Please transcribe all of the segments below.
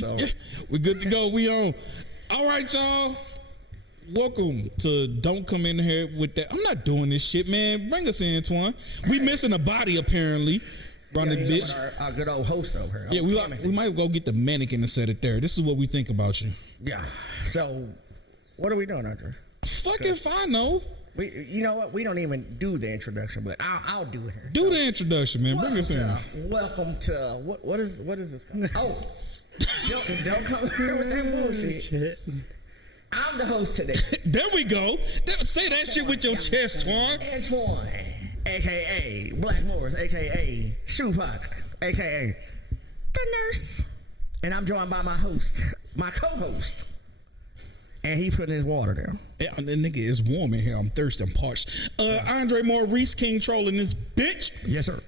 So We're good to go. We on. All right, y'all. Welcome to Don't Come In Here With That. I'm not doing this shit, man. Bring us in, Twan. We missing a body, apparently. Run the bitch. Our good old host over here. Yeah, we might go get the mannequin and set it there. This is what we think about you. Yeah. So, what are we doing, Andre? Fuck if I know. You know what? We don't even do the introduction, but I'll do it here. Do the introduction, man. Bring us in. Welcome to what is this called? Oh, don't come here with that bullshit. Shit. I'm the host today. There we go. Say that shit with your chest, Twan. Antoine, a.k.a. Black Morris, a.k.a. Shoepock, a.k.a. The Nurse. And I'm joined by my host, my co-host. And he putting his water down. Yeah, the nigga is warm in here. I'm thirsty. I'm parched. Andre Maurice King trolling this bitch. Yes, sir.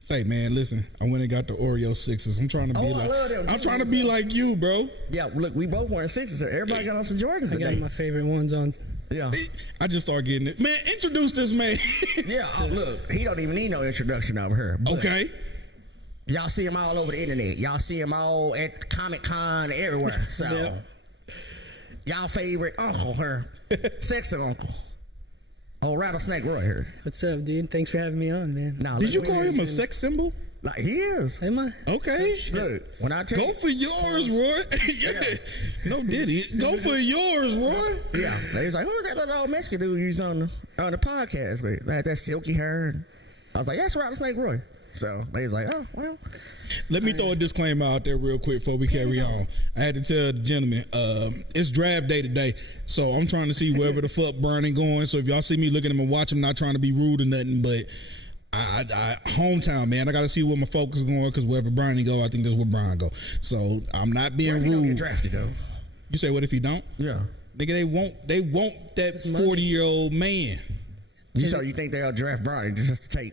Say, man, listen. I went and got the Oreo 6s. I'm trying to be I'm trying to be like you, bro. Yeah, look, we both wearing 6s. Everybody got on some Jordans today. I got my favorite ones on. Yeah. See, I just started getting it. Man, introduce this man. Yeah, look, he don't even need no introduction over here. Okay. Y'all see him all over the internet. Y'all see him all at Comic-Con everywhere. So, Yeah. y'all favorite uncle here, sexy uncle. Oh, Rattlesnake Roy here. What's up, dude? Thanks for having me on, man. Now, Did you call him a sex symbol? Like, he is. Am I? Okay. Look, when I tell Go for yours, Roy. Yeah. No diddy. Go for yours, Roy. Yeah, they was like, who's that little old Mexican dude you was on the podcast with? Like that silky hair. I was like, that's Rattlesnake Roy. So they was like, oh, well. Let me throw a disclaimer out there real quick before we carry on. I had to tell the gentleman, it's draft day today, so I'm trying to see wherever the fuck Brian going. So if y'all see me looking at him and watch him, not trying to be rude or nothing, but I hometown, man. I got to see where my focus is going, because wherever Brian go, I think that's where Brian go. So I'm not being If he don't get rude. drafted though. You say what if he don't? Yeah. Nigga, they want that 40-year-old man. So you think they'll draft Brian just to take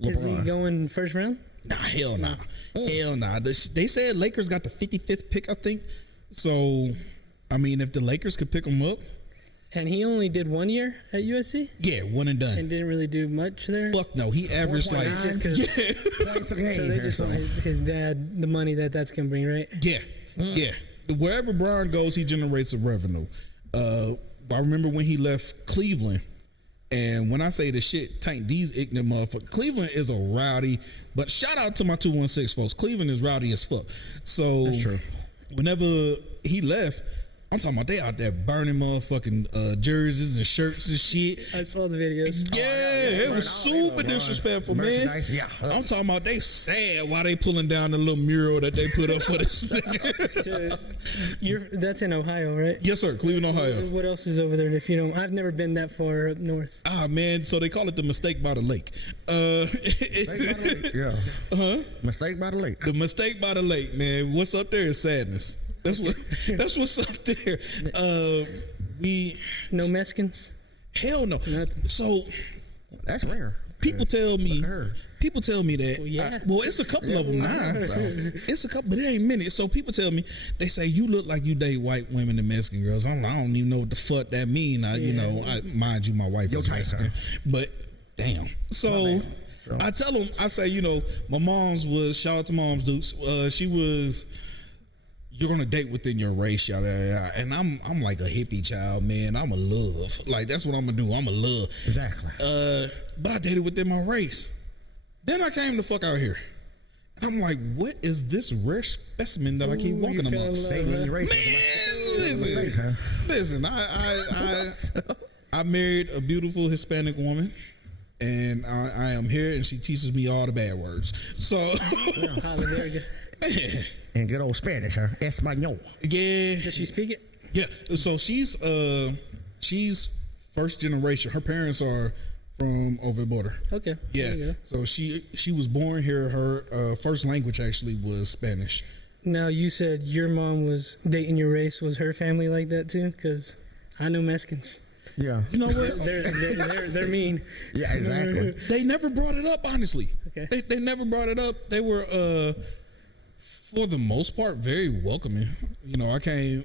Is he LeBron? going first round? Nah, hell nah. Hell nah. They said Lakers got the 55th pick, I think. So, I mean, if the Lakers could pick him up. And he only did 1 year at USC? Yeah, one and done. And didn't really do much there? Fuck no. He averaged like... 1.9. Just 'cause- Yeah. Points a game So they here, just so. want his dad the money that's going to bring, right? Yeah. Yeah. Wherever Brian goes, he generates a revenue. I remember when he left Cleveland. And when I say the shit, tank these ignorant motherfuckers. Cleveland is a rowdy, but shout out to my 216 folks. Cleveland is rowdy as fuck. So That's true. whenever he left, I'm talking about they out there burning motherfucking jerseys and shirts and shit. I saw the videos. Yeah, it was super disrespectful, man. Merchandise, yeah. I'm talking about they sad while they pulling down the little mural that they put up for this nigga. So that's in Ohio, right? Yes, sir. Cleveland, Ohio. What else is over there? If you don't, I've never been that far up north. Ah, man. So they call it the Mistake by the Lake. Yeah. Mistake by the lake. The Mistake by the Lake, man. What's up there is sadness. That's what's up there. No Mexicans? Hell no. Nothing. So That's rare. people tell me her. that. Well, yeah. It's a couple of them now. It's a couple, but it ain't many. So people tell me, they say you look like you date white women and Mexican girls. I don't even know what the fuck that mean. Mind you, my wife is Mexican, but damn. So I tell them, I say, my mom's was, shout out to Mom's Dukes. She was, you're gonna date within your race, yada, yada, yada. And I'm like a hippie child, man. I'm a love. Like that's what I'm gonna do. I'm a love. Exactly. But I dated within my race. Then I came the fuck out here. And I'm like, what is this rare specimen that I keep walking you fell in amongst? love, Saving your race. Man, listen, I married a beautiful Hispanic woman, and I am here, and she teaches me all the bad words. So, Hallelujah. And good old Spanish, huh? Espanol. yeah, Does she speak it? yeah. So she's first generation. Her parents are from over the border. Okay. Yeah. There you go. So she was born here. Her first language actually was Spanish. Now, you said your mom was dating your race. Was her family like that too? Because I know Mexicans. Yeah. You know what? They're mean. Yeah, exactly. They never brought it up, honestly. Okay. They never brought it up. They were, for the most part, very welcoming. I came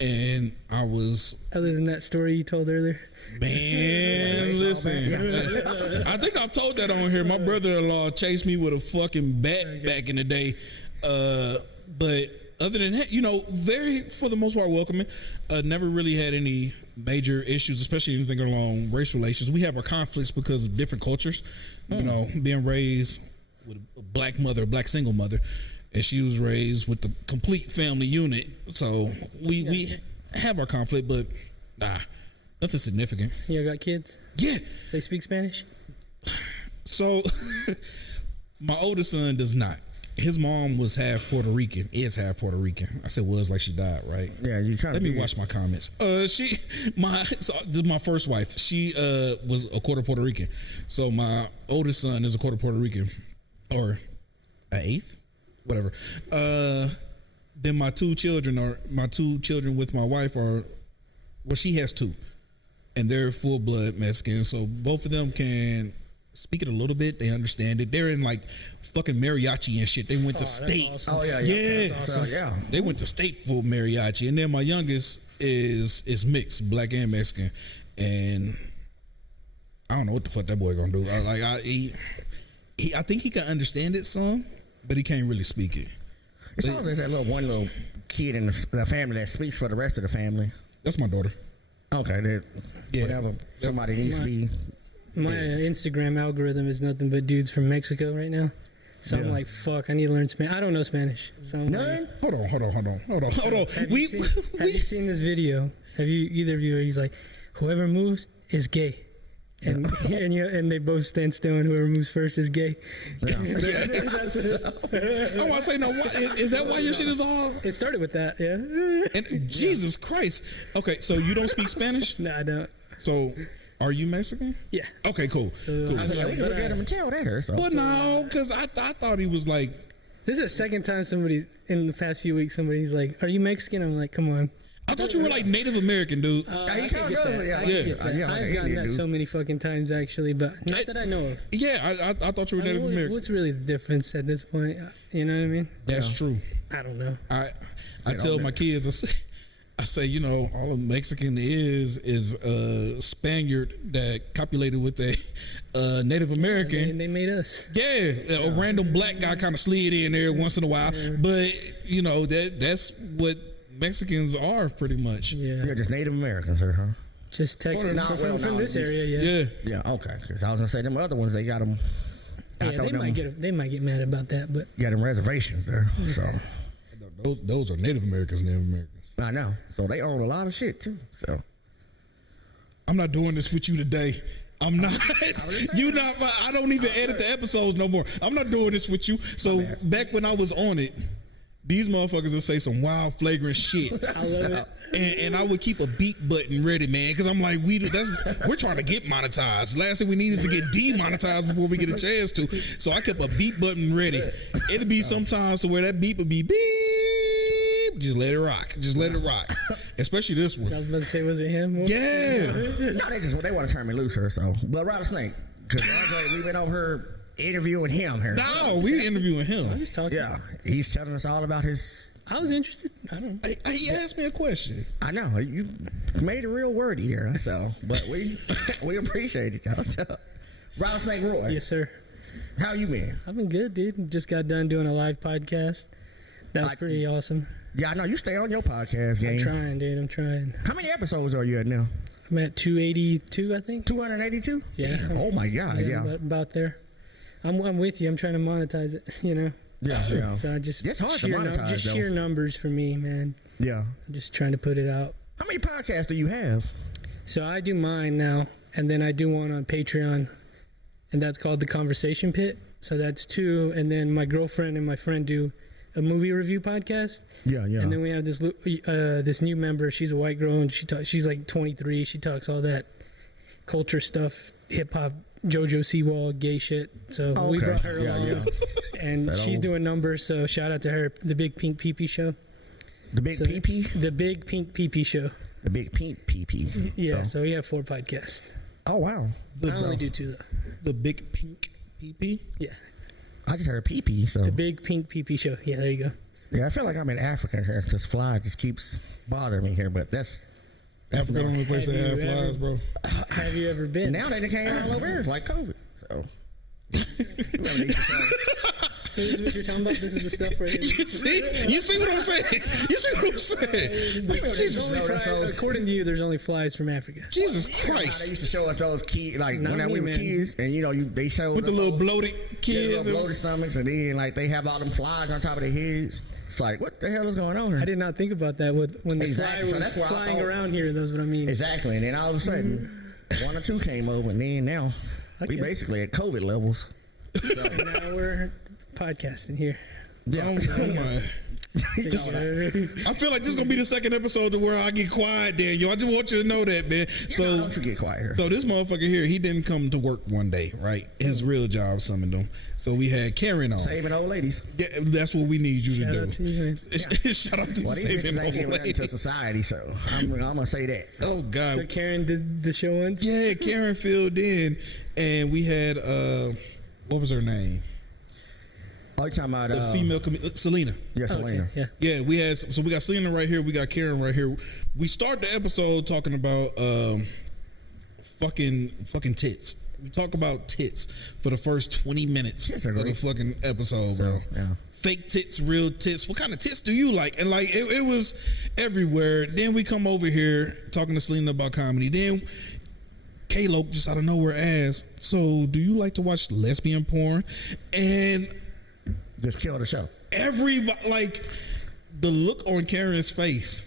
and I was... Other than that story you told earlier. Man, listen. I think I've told that on here. My brother-in-law chased me with a fucking bat back in the day. But other than that, very for the most part welcoming. Never really had any major issues, especially anything along race relations. We have our conflicts because of different cultures. Being raised with a black mother, a black single mother, and she was raised with the complete family unit. So we have our conflict, but nothing significant. You got kids? Yeah. They speak Spanish? So my oldest son does not. His mom was half Puerto Rican, is half Puerto Rican. I said was like she died, right? Yeah, you kind of. Let me watch my comments. This is my first wife. She was a quarter Puerto Rican. So my oldest son is a quarter Puerto Rican, or an eighth, whatever. Then my two children with my wife are, well, she has two, and they're full blood Mexican. So both of them can speak it a little bit. They understand it. They're in like fucking mariachi and shit. They went to state. Awesome. Oh yeah. That's awesome. So, They went to state full mariachi. And then my youngest is mixed, black and Mexican. And I don't know what the fuck that boy gonna do. I think he can understand it some, but he can't really speak it. It sounds like that one little kid in the family that speaks for the rest of the family. That's my daughter. Okay, whatever somebody needs to be. My Instagram algorithm is nothing but dudes from Mexico right now. So I'm like, fuck, I need to learn Spanish. I don't know Spanish. So I'm None? Hold on. Have you seen this video? Have you, either of you, he's like, whoever moves is gay. And and they both stand still, and whoever moves first is gay. I want to say, no, is that why your shit is all? It started with that, yeah. And Jesus Christ. Okay, so you don't speak Spanish? No, I don't. So are you Mexican? Yeah. Okay, cool. So, cool. I was like, we can look at him and tell that. So. But no, because I thought he was like. This is the second time in the past few weeks, somebody's like, are you Mexican? I'm like, come on. I thought you were like Native American, dude. I can get that. I've gotten that so many fucking times, actually, but not that I know of. Yeah, I thought you were Native American. What's really the difference at this point? You know what I mean? That's true. I don't know. I tell my kids, I say, all a Mexican is a Spaniard that copulated with a Native American. And they made us. Yeah, a random black guy kind of slid in there once in a while, but that's what Mexicans are pretty much. Yeah, just Native Americans, huh? Just Texans from this area, yeah. Yeah, okay. Because I was gonna say them other ones, they got them. Yeah, they might get mad about that, but got them reservations there. So those are Native Americans. I know. So they own a lot of shit too. So I'm not doing this with you today. I'm not. You not. I don't even edit the episodes no more. I'm not doing this with you. So back when I was on it, these motherfuckers would say some wild, flagrant shit. I love it. And I would keep a beat button ready, man, because I'm like, we're trying to get monetized. Last thing we need is to get demonetized before we get a chance to. So I kept a beat button ready. It'd be sometimes to where that beat would be beep. Just let it rock. Just let it rock. Especially this one. I was about to say, was it him? Yeah. No, they want to turn me loose here. So, but Rattlesnake, because we've been over here interviewing him here. No, we interviewing him. I'm just talking. Yeah, he's telling us all about his. I was interested. I don't know. He asked me a question. I know you made it real wordy here, so but we appreciate it, though. So, Rattlesnake Roy. Yes, sir. How you been? I've been good, dude. Just got done doing a live podcast. That was pretty awesome. Yeah, I know you stay on your podcast game. I'm trying, dude. I'm trying. How many episodes are you at now? I'm at 282, I think. 282? Yeah. Oh my God. Yeah. About there. I'm with you. I'm trying to monetize it. Yeah. So I just it's hard to monetize, sheer numbers for me, man. Yeah. I'm just trying to put it out. How many podcasts do you have? So I do mine now, and then I do one on Patreon, and that's called The Conversation Pit. So that's 2, and then my girlfriend and my friend do a movie review podcast. Yeah. And then we have this new member. She's a white girl, and she's like 23. She talks all that culture stuff, hip hop, JoJo Siwa, gay shit. So we brought her along, and she's doing numbers. So shout out to her. The Big Pink Pee-Pee Show. The Big Pee-Pee? The Big Pink Pee-Pee Show. The Big Pink Pee-Pee. Yeah. So we have 4 podcasts. Oh wow. I only do 2 though. The Big Pink Pee-Pee? Yeah. I just heard pee-pee, so. The Big Pink Pee-Pee Show. Yeah, there you go. Yeah, I feel like I'm in Africa here. This fly just keeps bothering me here, but that's Africa the only place that have flies, bro. Have you ever been? Now they came all over here like COVID. So So this is what you're talking about? This is the stuff right here? You see what I'm saying? You see what I'm saying? Jesus, according to you, there's only flies from Africa. Jesus They Christ. used to show us those kids, like Not when we were me, man. kids, and they showed With the us little those- bloated yeah, kids. little bloated stomachs, and then like they have all them flies on top of their heads. It's like, what the hell is going on here? I did not think about that when the Exactly. So fly that's was where I flying thought- around here. That's what I mean. Exactly, and then all of a sudden, one or two came over, and then now we Okay. basically at COVID levels. So, Now we're podcasting here. yeah. Oh my. I feel like this is gonna be the second episode to where I get quiet, Daniel. I just want you to know that, man. So don't you get quiet here. So this motherfucker here, he didn't come to work one day, right? His real job summoned him. So we had Karen on. Saving old ladies. Yeah, that's what we need you Shout to out do. to you, man. Shout out to Well, these saving bitches ain't old giving nothing to ladies. society, so I'm gonna say that. Oh God. So Karen did the show once? Yeah, Karen filled in, and we had what was her name? Oh, you talking about The female Selena. Yeah, Oh, Selena. okay, yeah. Yeah, we got Selena right here. We got Karen right here. We start the episode talking about fucking tits. We talk about tits for the first 20 minutes Tits of are the great. fucking episode, bro. Yeah. Fake tits, real tits. What kind of tits do you like? And like it was everywhere. Then we come over here talking to Selena about comedy. Then K-Lo just out of nowhere asks, "So, do you like to watch lesbian porn?" And Just kill the show. everybody, like, the look on Karen's face,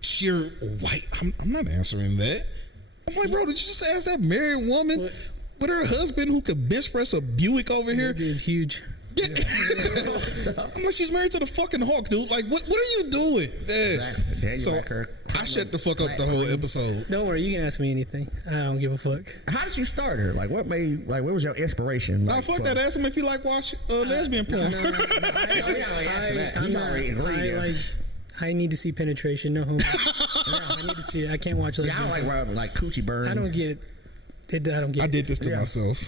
sheer white. I'm not answering that. I'm like, bro, did you just ask that married woman What? with her husband who could bench press a Buick over here? It is huge. Yeah. I'm like, she's married to the fucking Hawk, dude. Like, what are you doing? Yeah. Exactly. There you So back her. I shut the fuck up the whole episode. Don't worry, you can ask me anything. I don't give a fuck. How did you start her? Like, what was your inspiration? Now, Like, fuck for- that. Ask him if he like watch lesbian porn. No, we already asked that. He's already agreed. I need to see penetration. No homo. I need to see it. I can't watch Yeah, lesbian. I don't like coochie burns. I don't get it. I don't get I it. did this to Yeah. myself.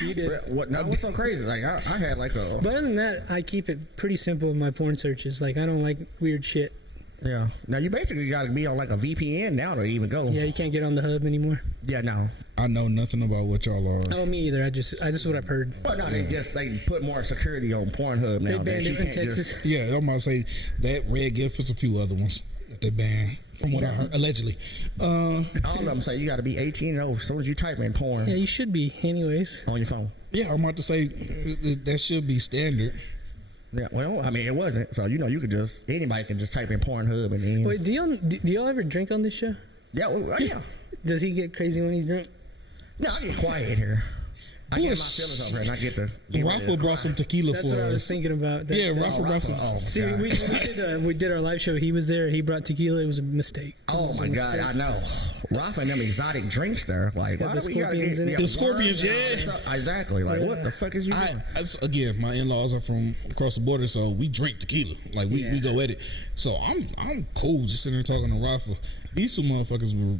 You did. What? No, what's so crazy? Like, I had like a. But other than that, I keep it pretty simple in my porn searches. Like, I don't like weird shit. Yeah. Now you basically got to be on like a VPN now to even go. Yeah, you can't get on the hub anymore. Yeah. No. I know nothing about what y'all are. Oh, me either. This is what I've heard. But no, they put more security on Pornhub now. They banned You it in can't Texas. just- Yeah, I'm about to say that Red Gift was a few other ones that they banned, from what I heard, allegedly. all of them say you got to be 18 and over. As soon as you type in porn Yeah, you should be. Anyways. on your phone. Yeah, I'm about to say that should be standard. Yeah. Well, I mean, it wasn't. So you could just anybody can just type in Pornhub and then. Wait, do y'all ever drink on this show? Yeah. Well, yeah. Does he get crazy when he's drunk? No, I get quiet here. I get my feelings over here and I get the. Raffle brought some tequila That's for what I was us. thinking about. Yeah, Raffle brought some. Oh, See, God. we did our live show. He was there. He brought tequila. It was a mistake. Oh my God, I know. Rafa and them exotic drinks there. Like, got why the do we gotta scorpions in it. The scorpions, wine and all yeah. that stuff? Exactly. Like, what the fuck is you doing? Again, my in-laws are from across the border, so we drink tequila. Like we go at it. So I'm cool just sitting there talking to Rafa. These two motherfuckers were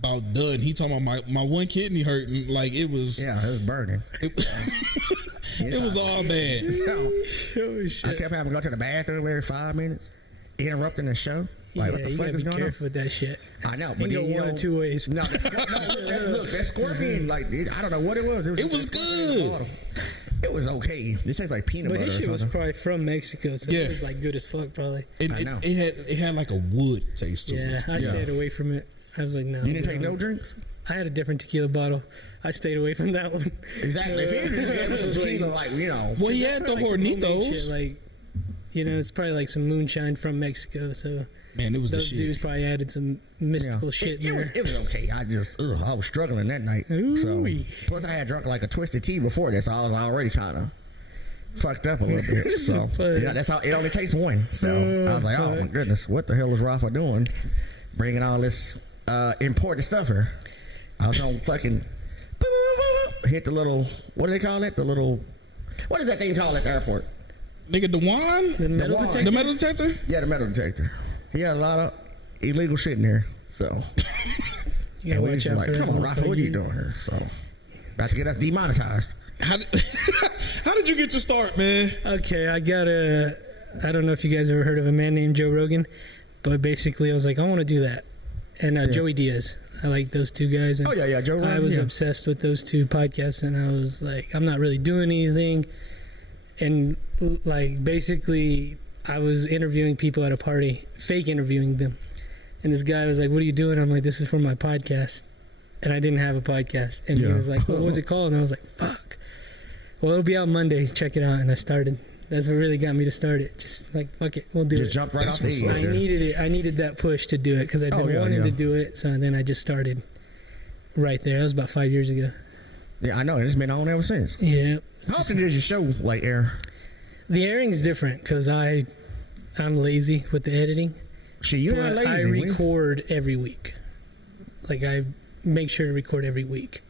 about done. He talking about my one kidney hurting. Like it was. Yeah, it's burning. It was all bad. Oh shit! I kept having to go to the bathroom every 5 minutes, interrupting the show. Like, what the you fuck gotta is be going on? careful with that shit. I know, You but can then, go one of two ways. No, look, that scorpion, like, I don't know what it was. It just was that scorpion in the good. bottle. It was okay. It tastes like peanut But butter his or shit was something. probably from Mexico, so Yeah. it was like good as fuck, probably. I know. It had like a wood taste to Yeah, it. I stayed away from it. I was like, no. You didn't take no drinks? I had a different tequila bottle. I stayed away from that one. Exactly. If you just gave us some tequila, like, Well, he had the Probably some homemade Hornitos. shit, like, it's probably like some moonshine from Mexico. So Man, it was the those shit. dudes probably added some mystical shit in It there. was okay. I was struggling that night. Ooh-wee. So plus I had drunk like a twisted tea before this, so I was already kind of fucked up a little bit. So that's how it only takes one. So I was like, oh my goodness, what the hell is Rafa doing? Bringing all this important stuff here. I was on fucking hit the little, what do they call it? The little, what is that thing called at the airport? Nigga, the wand? The metal wand. detector? The metal detector? Yeah, the metal detector. He had a lot of illegal shit in there. So You gotta and we watch was just out like, for that come on, Rafa, motherfucker. what are you doing here? So about to get us demonetized. How did you get your start, man? Okay, I don't know if you guys ever heard of a man named Joe Rogan, but basically I was like, I want to do that. And Joey Diaz. I like those two guys. And Oh, yeah, Joe Rogan, I was yeah. obsessed with those two podcasts, and I was like, I'm not really doing anything. and like basically I was interviewing people at a party, fake interviewing them, and this guy was like, "What are you doing?" I'm like, "This is for my podcast," and I didn't have a podcast, and he was like, "What was it called?" And I was like, "Fuck." Well, it'll be out Monday. Check it out, and I started. That's what really got me to start it. Just like, fuck it, we'll do it. Just jump right off the edge. I needed it. I needed that push to do it because I'd been wanting to do it. So then I just started right there. That was about 5 years ago. Yeah, I know. It's been on ever since. Yeah. How often does your show like air? The airing's different because I'm lazy with the editing. Shit, you're not lazy. I record every week. Like I make sure to record every week.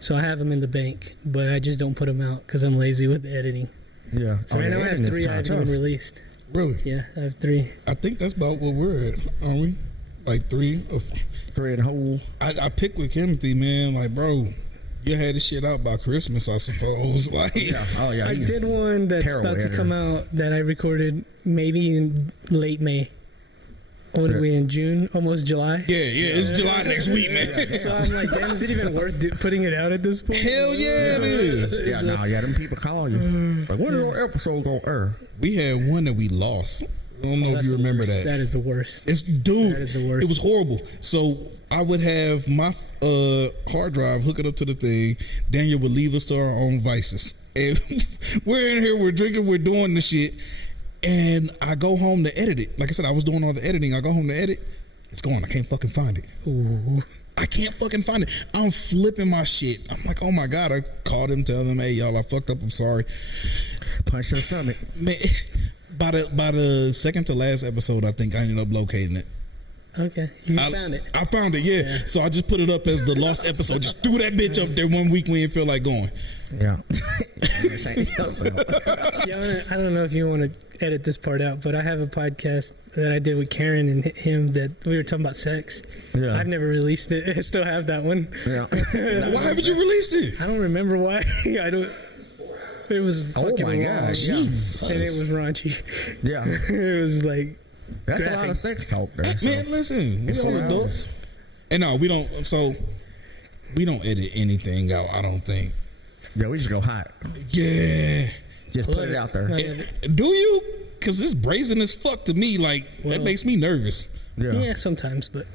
So I have them in the bank, but I just don't put them out because I'm lazy with the editing. Yeah. So right now I have 3 I haven't even released. Really? Yeah, I have 3. I think that's about what we're at, aren't we? Like 3 or 3 and a whole. I picked with Timothy, man. Like, bro, you had this shit out by Christmas, I suppose. Like, I did one that's about to come out that I recorded maybe in late May. What are we in June? Almost July? Yeah, it's July next week, man. So I'm like, damn, is it even worth putting it out at this point? Hell yeah, it is. Yeah, them people call you. Like, when is our episode going to air? We had one that we lost. I don't know if you remember that. That is the worst. That is the worst. It was horrible. So I would have my hard drive, hook it up to the thing. Daniel would leave us to our own vices. And we're in here, we're drinking, we're doing the shit. And I go home to edit it. Like I said, I was doing all the editing. I go home to edit. It's gone. I can't fucking find it. Ooh. I can't fucking find it. I'm flipping my shit. I'm like, oh my God. I called him, tell them, hey, y'all, I fucked up. I'm sorry. Punch to the stomach. Man, by the second to last episode, I think I ended up locating it. Okay. You found it. I found it, yeah. So I just put it up as the lost episode. Just threw that bitch up there one week when you feel like going. Yeah. I don't know if you want to edit this part out, but I have a podcast that I did with Karen and him that we were talking about sex. Yeah. I've never released it. I still have that one. Yeah. Why haven't you released it? I don't remember why. It was fucking long. Jesus. And it was raunchy. Yeah. It was like. That's graphic. A lot of sex talk there. So. Man, listen, we all adults. And no, we don't edit anything out, I don't think. Yeah, we just go hot. Yeah. Just put it out there. Do you? Because it's brazen as fuck to me. Like, that makes me nervous. Yeah, sometimes, but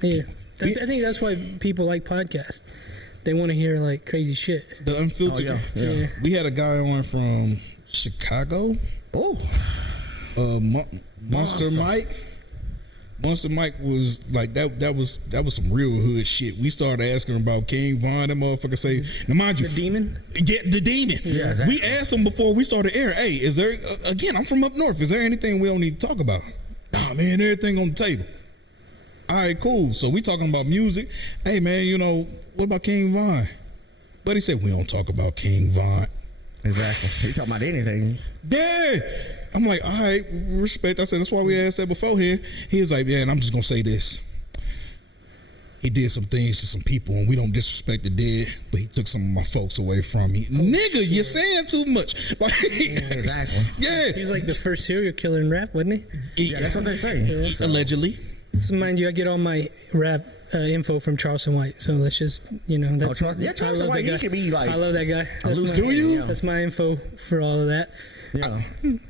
yeah. I think that's why people like podcasts. They want to hear like crazy shit. The unfiltered. Yeah. We had a guy on from Chicago. Oh. Monster Mike. Monster Mike was like that was some real hood shit. We started asking about King Von. That motherfucker say, now mind you, the demon. Yeah, the demon. Yeah, exactly. We asked him before we started airing. Hey, is there again? I'm from up north. Is there anything we don't need to talk about? Nah, man, everything on the table. All right, cool. So we talking about music. Hey, man, what about King Von? But he said we don't talk about King Von. Exactly. He talking about anything. Yeah. I'm like, all right, respect. I said, that's why we asked that beforehand. He was like, yeah, and I'm just going to say this. He did some things to some people, and we don't disrespect the dead, but he took some of my folks away from me. Nigga, you're saying too much. Like, exactly. Yeah. He was like the first serial killer in rap, wasn't he? Yeah, that's what they say. Yeah, so. Allegedly. So mind you, I get all my rap info from Charleston White, so let's just, that's Charleston White, he could be like, I love that guy. Do you? That's my info for all of that. Yeah,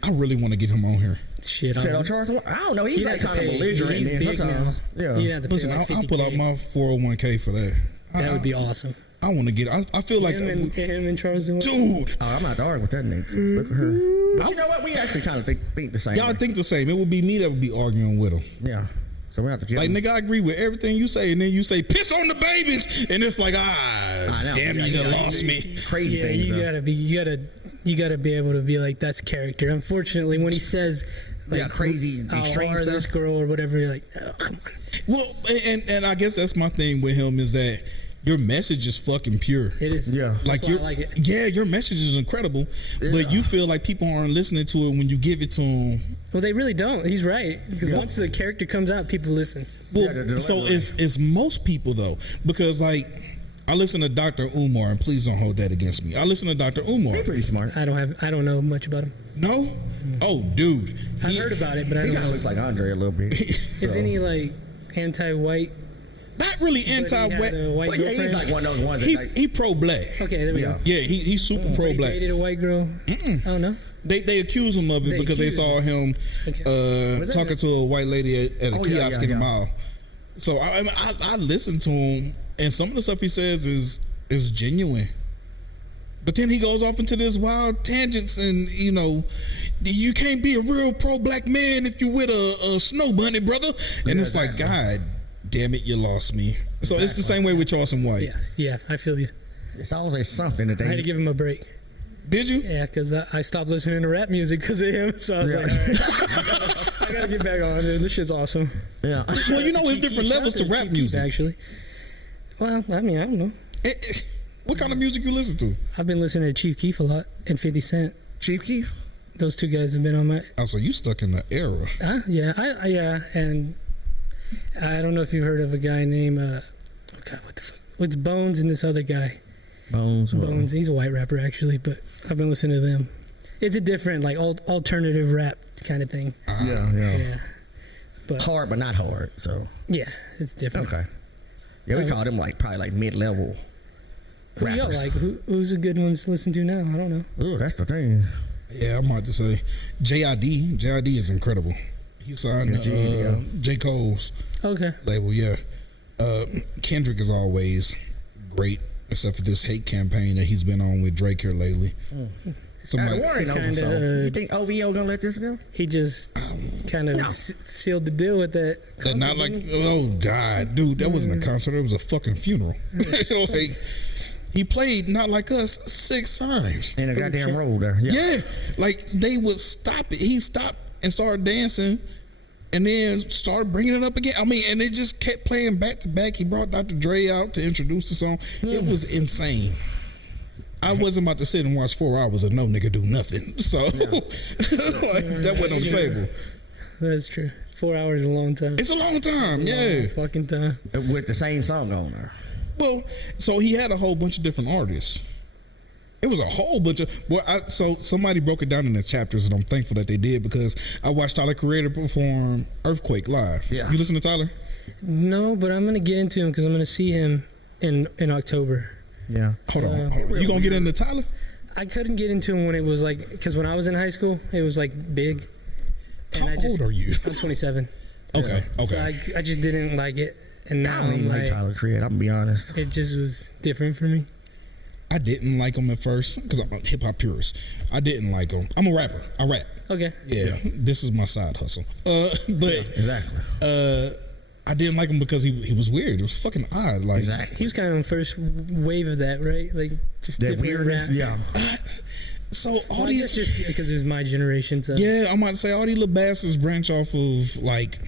I really want to get him on here. Shit, Charles. I don't know. He's like kind of belligerent. He's big sometimes. Now. Yeah. Listen, I'll put out my 401k for that. That would be awesome. I want to get. I feel like him and Charles. Dude. Oh, I'm not arguing with that nigga. Look at her. But you know what? We actually kind of think the same. Y'all think the same. It would be me that would be arguing with him. Yeah. So we have to get like, nigga, I agree with everything you say, and then you say piss on the babies, and it's like, damn, you just lost me. Crazy thing. You gotta be able to be like, that's character. Unfortunately, when he says like crazy extreme stuff, this girl or whatever, you're like, oh, come on. Well, and I guess that's my thing with him is that your message is fucking pure. It is. Yeah. Like I like it. Yeah, your message is incredible, but you feel like people aren't listening to it when you give it to them. Well, they really don't. He's right, because once the character comes out, people listen. Well, so it's most people though, because like I listen to Dr. Umar, and please don't hold that against me. I listen to Dr. Umar. He's pretty smart. I don't know much about him. No? Mm-hmm. Oh, dude. I've heard about it, but I don't know. He kind of looks like Andre a little bit. Isn't he like anti-white? not really anti-white. White Well, yeah, he's like one of those ones. That like, He pro-black. Okay, there we go. Yeah, he's super pro-black. He dated a white girl. I don't know. They accuse him of it because they saw him talking to a white lady at a kiosk in the mall. So I listen to him, and some of the stuff he says is genuine. But then he goes off into this wild tangents, and you can't be a real pro-black man if you with a snow bunny, brother. And it's like, God damn it, you lost me. So it's the same way with Charleston White. Yeah, I feel you. it's always something that they. I had to give him a break. Did you? Yeah, because I stopped listening to rap music because of him. So I was like, all right, I gotta get back on, dude. This shit's awesome. Yeah. Well, it's different levels to rap music. Actually, well, I mean, I don't know. What kind of music you listen to? I've been listening to Chief Keef a lot and 50 Cent. Chief Keef? Those two guys have been on my. Oh, so you stuck in the era? Yeah, yeah, and I don't know if you've heard of a guy named oh God, what the fuck? It's Bones and this other guy. Bones. He's a white rapper actually, but I've been listening to them. It's a different like alternative rap kind of thing. Yeah. But Hard, but not hard. So. yeah, it's different. Okay. Yeah, we call them probably mid-level. Who y'all like? Who's a good ones to listen to now? I don't know. Oh, that's the thing. Yeah, I'm about to say JID. JID is incredible. He signed J. Cole's label. Yeah. Kendrick is always great, except for this hate campaign that he's been on with Drake here lately. Warren knows himself. You think OVO gonna let this go? He just kind of sealed the deal with that. Not like, oh God, dude, that wasn't a concert. It was a fucking funeral. Like, he played Not Like Us 6 times in a goddamn road there. Yeah, like they would stop it. He stopped and started dancing, and then started bringing it up again. I mean, and it just kept playing back to back. He brought Dr. Dre out to introduce the song. It was insane. I wasn't about to sit and watch 4 hours of no nigga do nothing. So like, that wasn't on the table. That's true. 4 hours is a long time. It's a long time, yeah. Fucking time. With the same song on there. Well, so he had a whole bunch of different artists. It was a whole bunch of. So somebody broke it down in the chapters, and I'm thankful that they did because I watched Tyler Creator perform Earthquake live. Yeah. You listen to Tyler? No, but I'm gonna get into him because I'm gonna see him in October. Yeah. Hold on. You gonna get into Tyler? I couldn't get into him when it was like because when I was in high school, it was like big. And How old are you? I'm 27. Okay. So I just didn't like it. And now I don't even like Tyler Creator, I'm gonna be honest. It just was different for me. I didn't like him at first because I'm a hip hop purist. I didn't like him. I'm a rapper. I rap. Okay. Yeah. This is my side hustle. But exactly. I didn't like him because he was weird. It was fucking odd. Like exactly. He was kind of on the first wave of that, right? Like just that different weirdness. rap. Yeah. So all these just because it was my generation. So. Yeah, I'm about to say all these little bastards branch off of like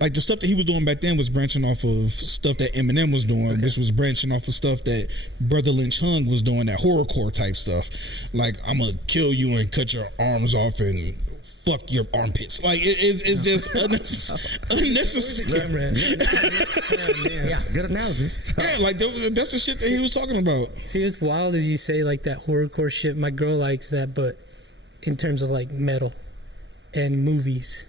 the stuff that he was doing back then was branching off of stuff that Eminem was doing, which was branching off of stuff that Brother Lynch Hung was doing, that horrorcore type stuff. Like, I'm gonna kill you and cut your arms off and fuck your armpits. Like, it's just unnecessary. Yeah, good analogy. Yeah, like that's the shit that he was talking about. See, it's wild as you say like that horrorcore shit. My girl likes that, but in terms of like metal and movies.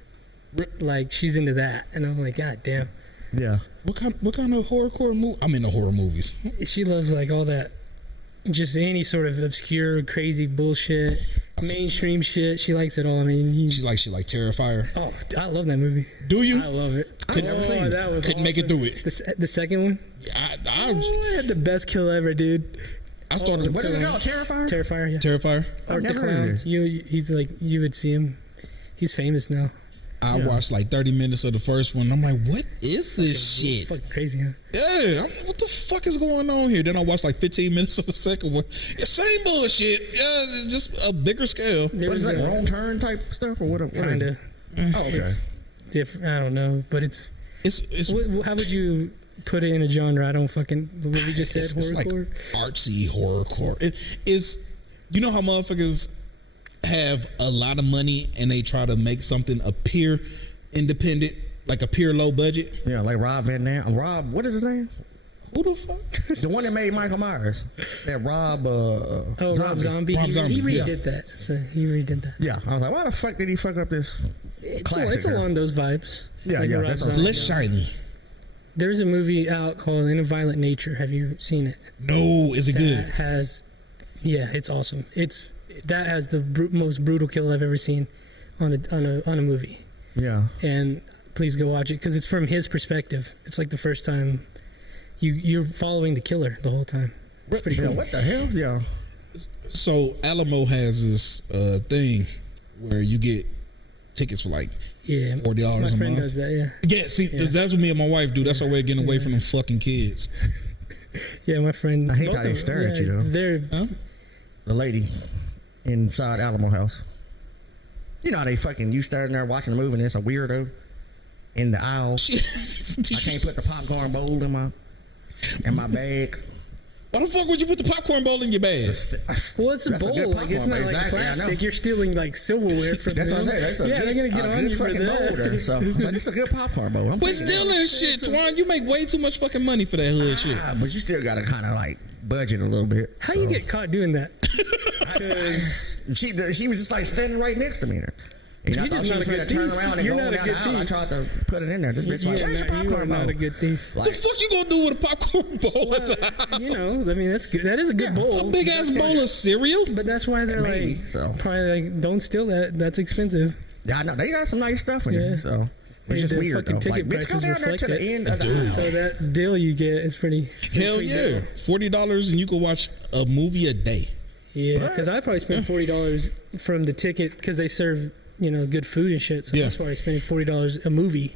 Like she's into that, and I'm like, God damn. Yeah. What kind of horrorcore movie? I'm into horror movies. She loves like all that, just any sort of obscure, crazy bullshit, mainstream shit. She likes it all. I mean, she like Terrifier. Oh, I love that movie. Do you? I love it. Couldn't that was couldn't awesome. make it through it. The second one. I had the best kill ever, dude. I started. What is it called? Terrifier. Terrifier. Yeah. Terrifier. Art the Clown. He's like you would see him. He's famous now. I watched like 30 minutes of the first one. I'm like, what is this shit? Fucking crazy, huh? Yeah, what the fuck is going on here? Then I watched like 15 minutes of the second one. Yeah, same bullshit. Yeah, just a bigger scale. What is that, wrong turn type stuff or what? Kinda. Oh, okay. It's different. I don't know, but it's. How would you put it in a genre? I don't fucking. What we just said, horrorcore. Like artsy horrorcore. It is. You know how motherfuckers have a lot of money and they try to make something appear independent, like appear low budget. Yeah, like Rob Van Dam. Rob, what is his name? Who the fuck? The one that made Michael Myers. That Rob. Rob Zombie. Rob Zombie. He redid that. So he redid that. Yeah, I was like, why the fuck did he fuck up this? It's along those vibes. Yeah, like yeah. That's less shiny. There's a movie out called In a Violent Nature. Have you seen it? No, is it good? Yeah, it's awesome. That has the most brutal kill I've ever seen on a movie. Yeah. And please go watch it because it's from his perspective. It's like the first time you're following the killer the whole time. It's pretty cool. What the hell? Yeah. So Alamo has this thing where you get tickets for like $40 a month. My friend does that. Yeah. Yeah. See, that's what me and my wife do. That's our way of getting away from them fucking kids. Yeah, my friend. I hate how they stare at you though. They're the lady inside Alamo House. You know how they fucking you standing there watching the movie and it's a weirdo in the aisle. I can't put the popcorn bowl in my bag. Why the fuck would you put the popcorn bowl in your bag? Well, it's a bowl. Like, it's not like plastic. You're stealing like silverware from them. That's what I'm saying. They're gonna get on you for that. So it's a good popcorn bowl. Quit stealing shit, Twan. You make way too much fucking money for that hood shit. But you still gotta kind of like budget a little bit. How you get caught doing that? She was just like standing right next to me. And I thought she was going to turn around and go down the aisle. I tried to put it in there. This bitch like, where's your popcorn bowl? Not a good thief. What the fuck you gonna do with a popcorn bowl at the house? You know, I mean, that's good. That is a good bowl. A big ass bowl of cereal? But that's why they're probably like, don't steal that. That's expensive. Yeah, I know. They got some nice stuff in there. So it's just weird though. Like, bitch, go down there to the end of the aisle. So that deal you get is pretty. Hell yeah. $40 and you can watch a movie a day. Yeah, because I probably spent $40 from the ticket because they serve, you know, good food and shit. So that's why I spent $40 a movie.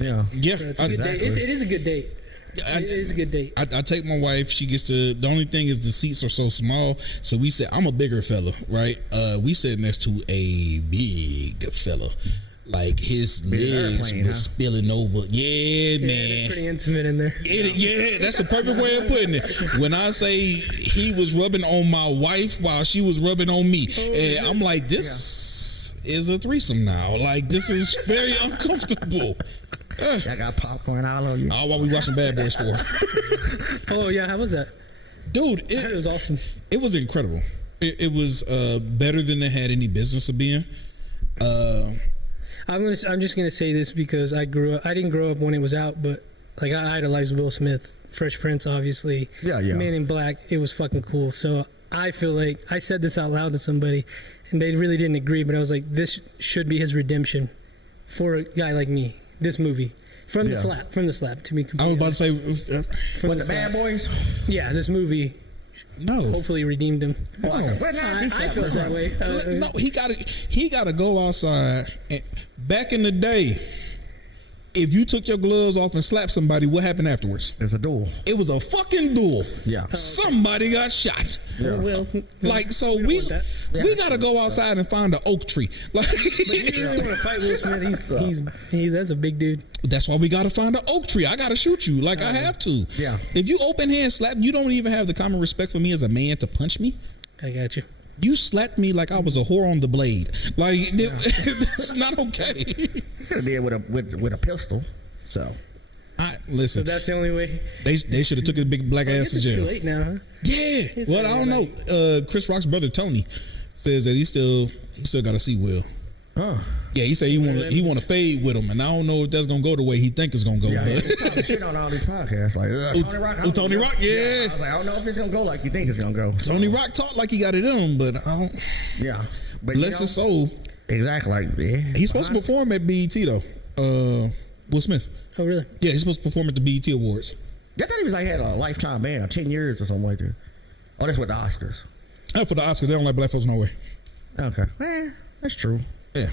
Yeah. Yeah. So it's a good date. It is a good date. It is a good date. I take my wife. She gets to. The only thing is the seats are so small. So we said, I'm a bigger fella, right? We sat next to a big fella. Like his legs were spilling over. Yeah, man. It's pretty intimate in there. Yeah, that's the perfect way of putting it. When I say he was rubbing on my wife while she was rubbing on me, and I'm like, this is a threesome now. Like, this is very uncomfortable. I got popcorn all over you. All while we watching Bad Boys 4. Oh yeah, how was that? Dude, it was awesome. It was incredible. It was better than it had any business of being. I'm just gonna say this because I didn't grow up when it was out, but like I idolized Will Smith, Fresh Prince, obviously. Yeah. Men in Black. It was fucking cool. So I feel like I said this out loud to somebody, and they really didn't agree. But I was like, this should be his redemption for a guy like me. This movie from the slap, to be completely. I was about to say, from the Bad Boys. Yeah, this movie. No. Hopefully redeemed him. No. I feel that way. No, he gotta go outside. And back in the day, if you took your gloves off and slapped somebody, what happened afterwards? It was a duel. It was a fucking duel. Yeah. Somebody got shot. Yeah. Well, like, so we gotta go outside and find an oak tree. Like, but you really want to fight Will Smith? He's that's a big dude. That's why we gotta find an oak tree. I gotta shoot you. Like, I have to. Yeah. If you open hand slap, you don't even have the common respect for me as a man to punch me. I got you. You slapped me like I was a whore on the blade. Like, it's not okay. You could have did with a pistol. So, listen. So that's the only way. They should have took his big black ass to jail. Too late now, huh? Yeah. Well, I don't know. Chris Rock's brother Tony says that he still got to see Will. Oh. Yeah, he said he want to fade with him, and I don't know if that's gonna go the way he think it's gonna go. Yeah, he's talking shit on all these podcasts, like Tony Rock. Tony Rock, yeah. I was like, I don't know if it's gonna go like you think it's gonna go. So. Tony Rock talked like he got it in him, but I don't. Yeah, but bless his soul. Exactly, like he's supposed to perform at BET though. Will Smith. Oh really? Yeah, he's supposed to perform at the BET Awards. I thought he was like had a lifetime ban, or 10 years or something like that. Oh, that's with the Oscars. For the Oscars, they don't like black folks no way. Okay, that's true. Yeah.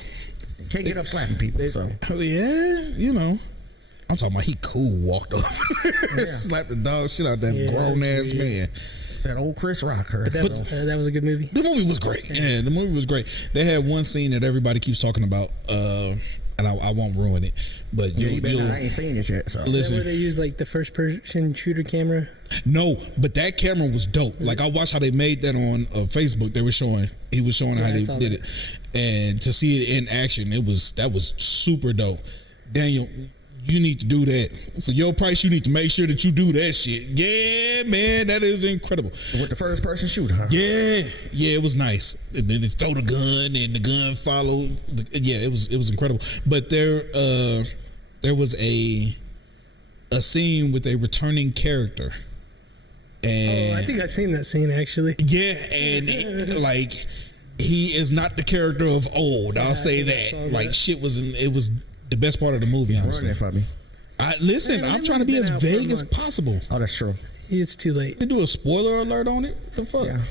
Can't get up slapping people. So. Yeah, you know. I'm talking about he cool walked off. Slapped the dog shit out that grown ass man. It's that old Chris Rock. That was a good movie. The movie was great. Yeah, the movie was great. They had one scene that everybody keeps talking about, and I won't ruin it. But I ain't seen it yet. So. Listen, is that where they used like the first person shooter camera? No, but that camera was dope. Like I watched how they made that on Facebook. He was showing how they did it, and to see it in action, that was super dope. Daniel, you need to do that for your price. You need to make sure that you do that shit. Yeah, man, that is incredible. With the first person shooter, huh? Yeah, it was nice. And then they throw the gun, and the gun followed. Yeah, it was incredible. But there was a a scene with a returning character. And I think I've seen that scene actually. yeah, and like he is not the character of old. I'll say that. Like shit it was the best part of the movie. Honestly, Ruin it for me. Listen, I'm trying to be as vague as possible. Oh, that's true. It's too late. They do a spoiler alert on it. What the fuck? Yeah.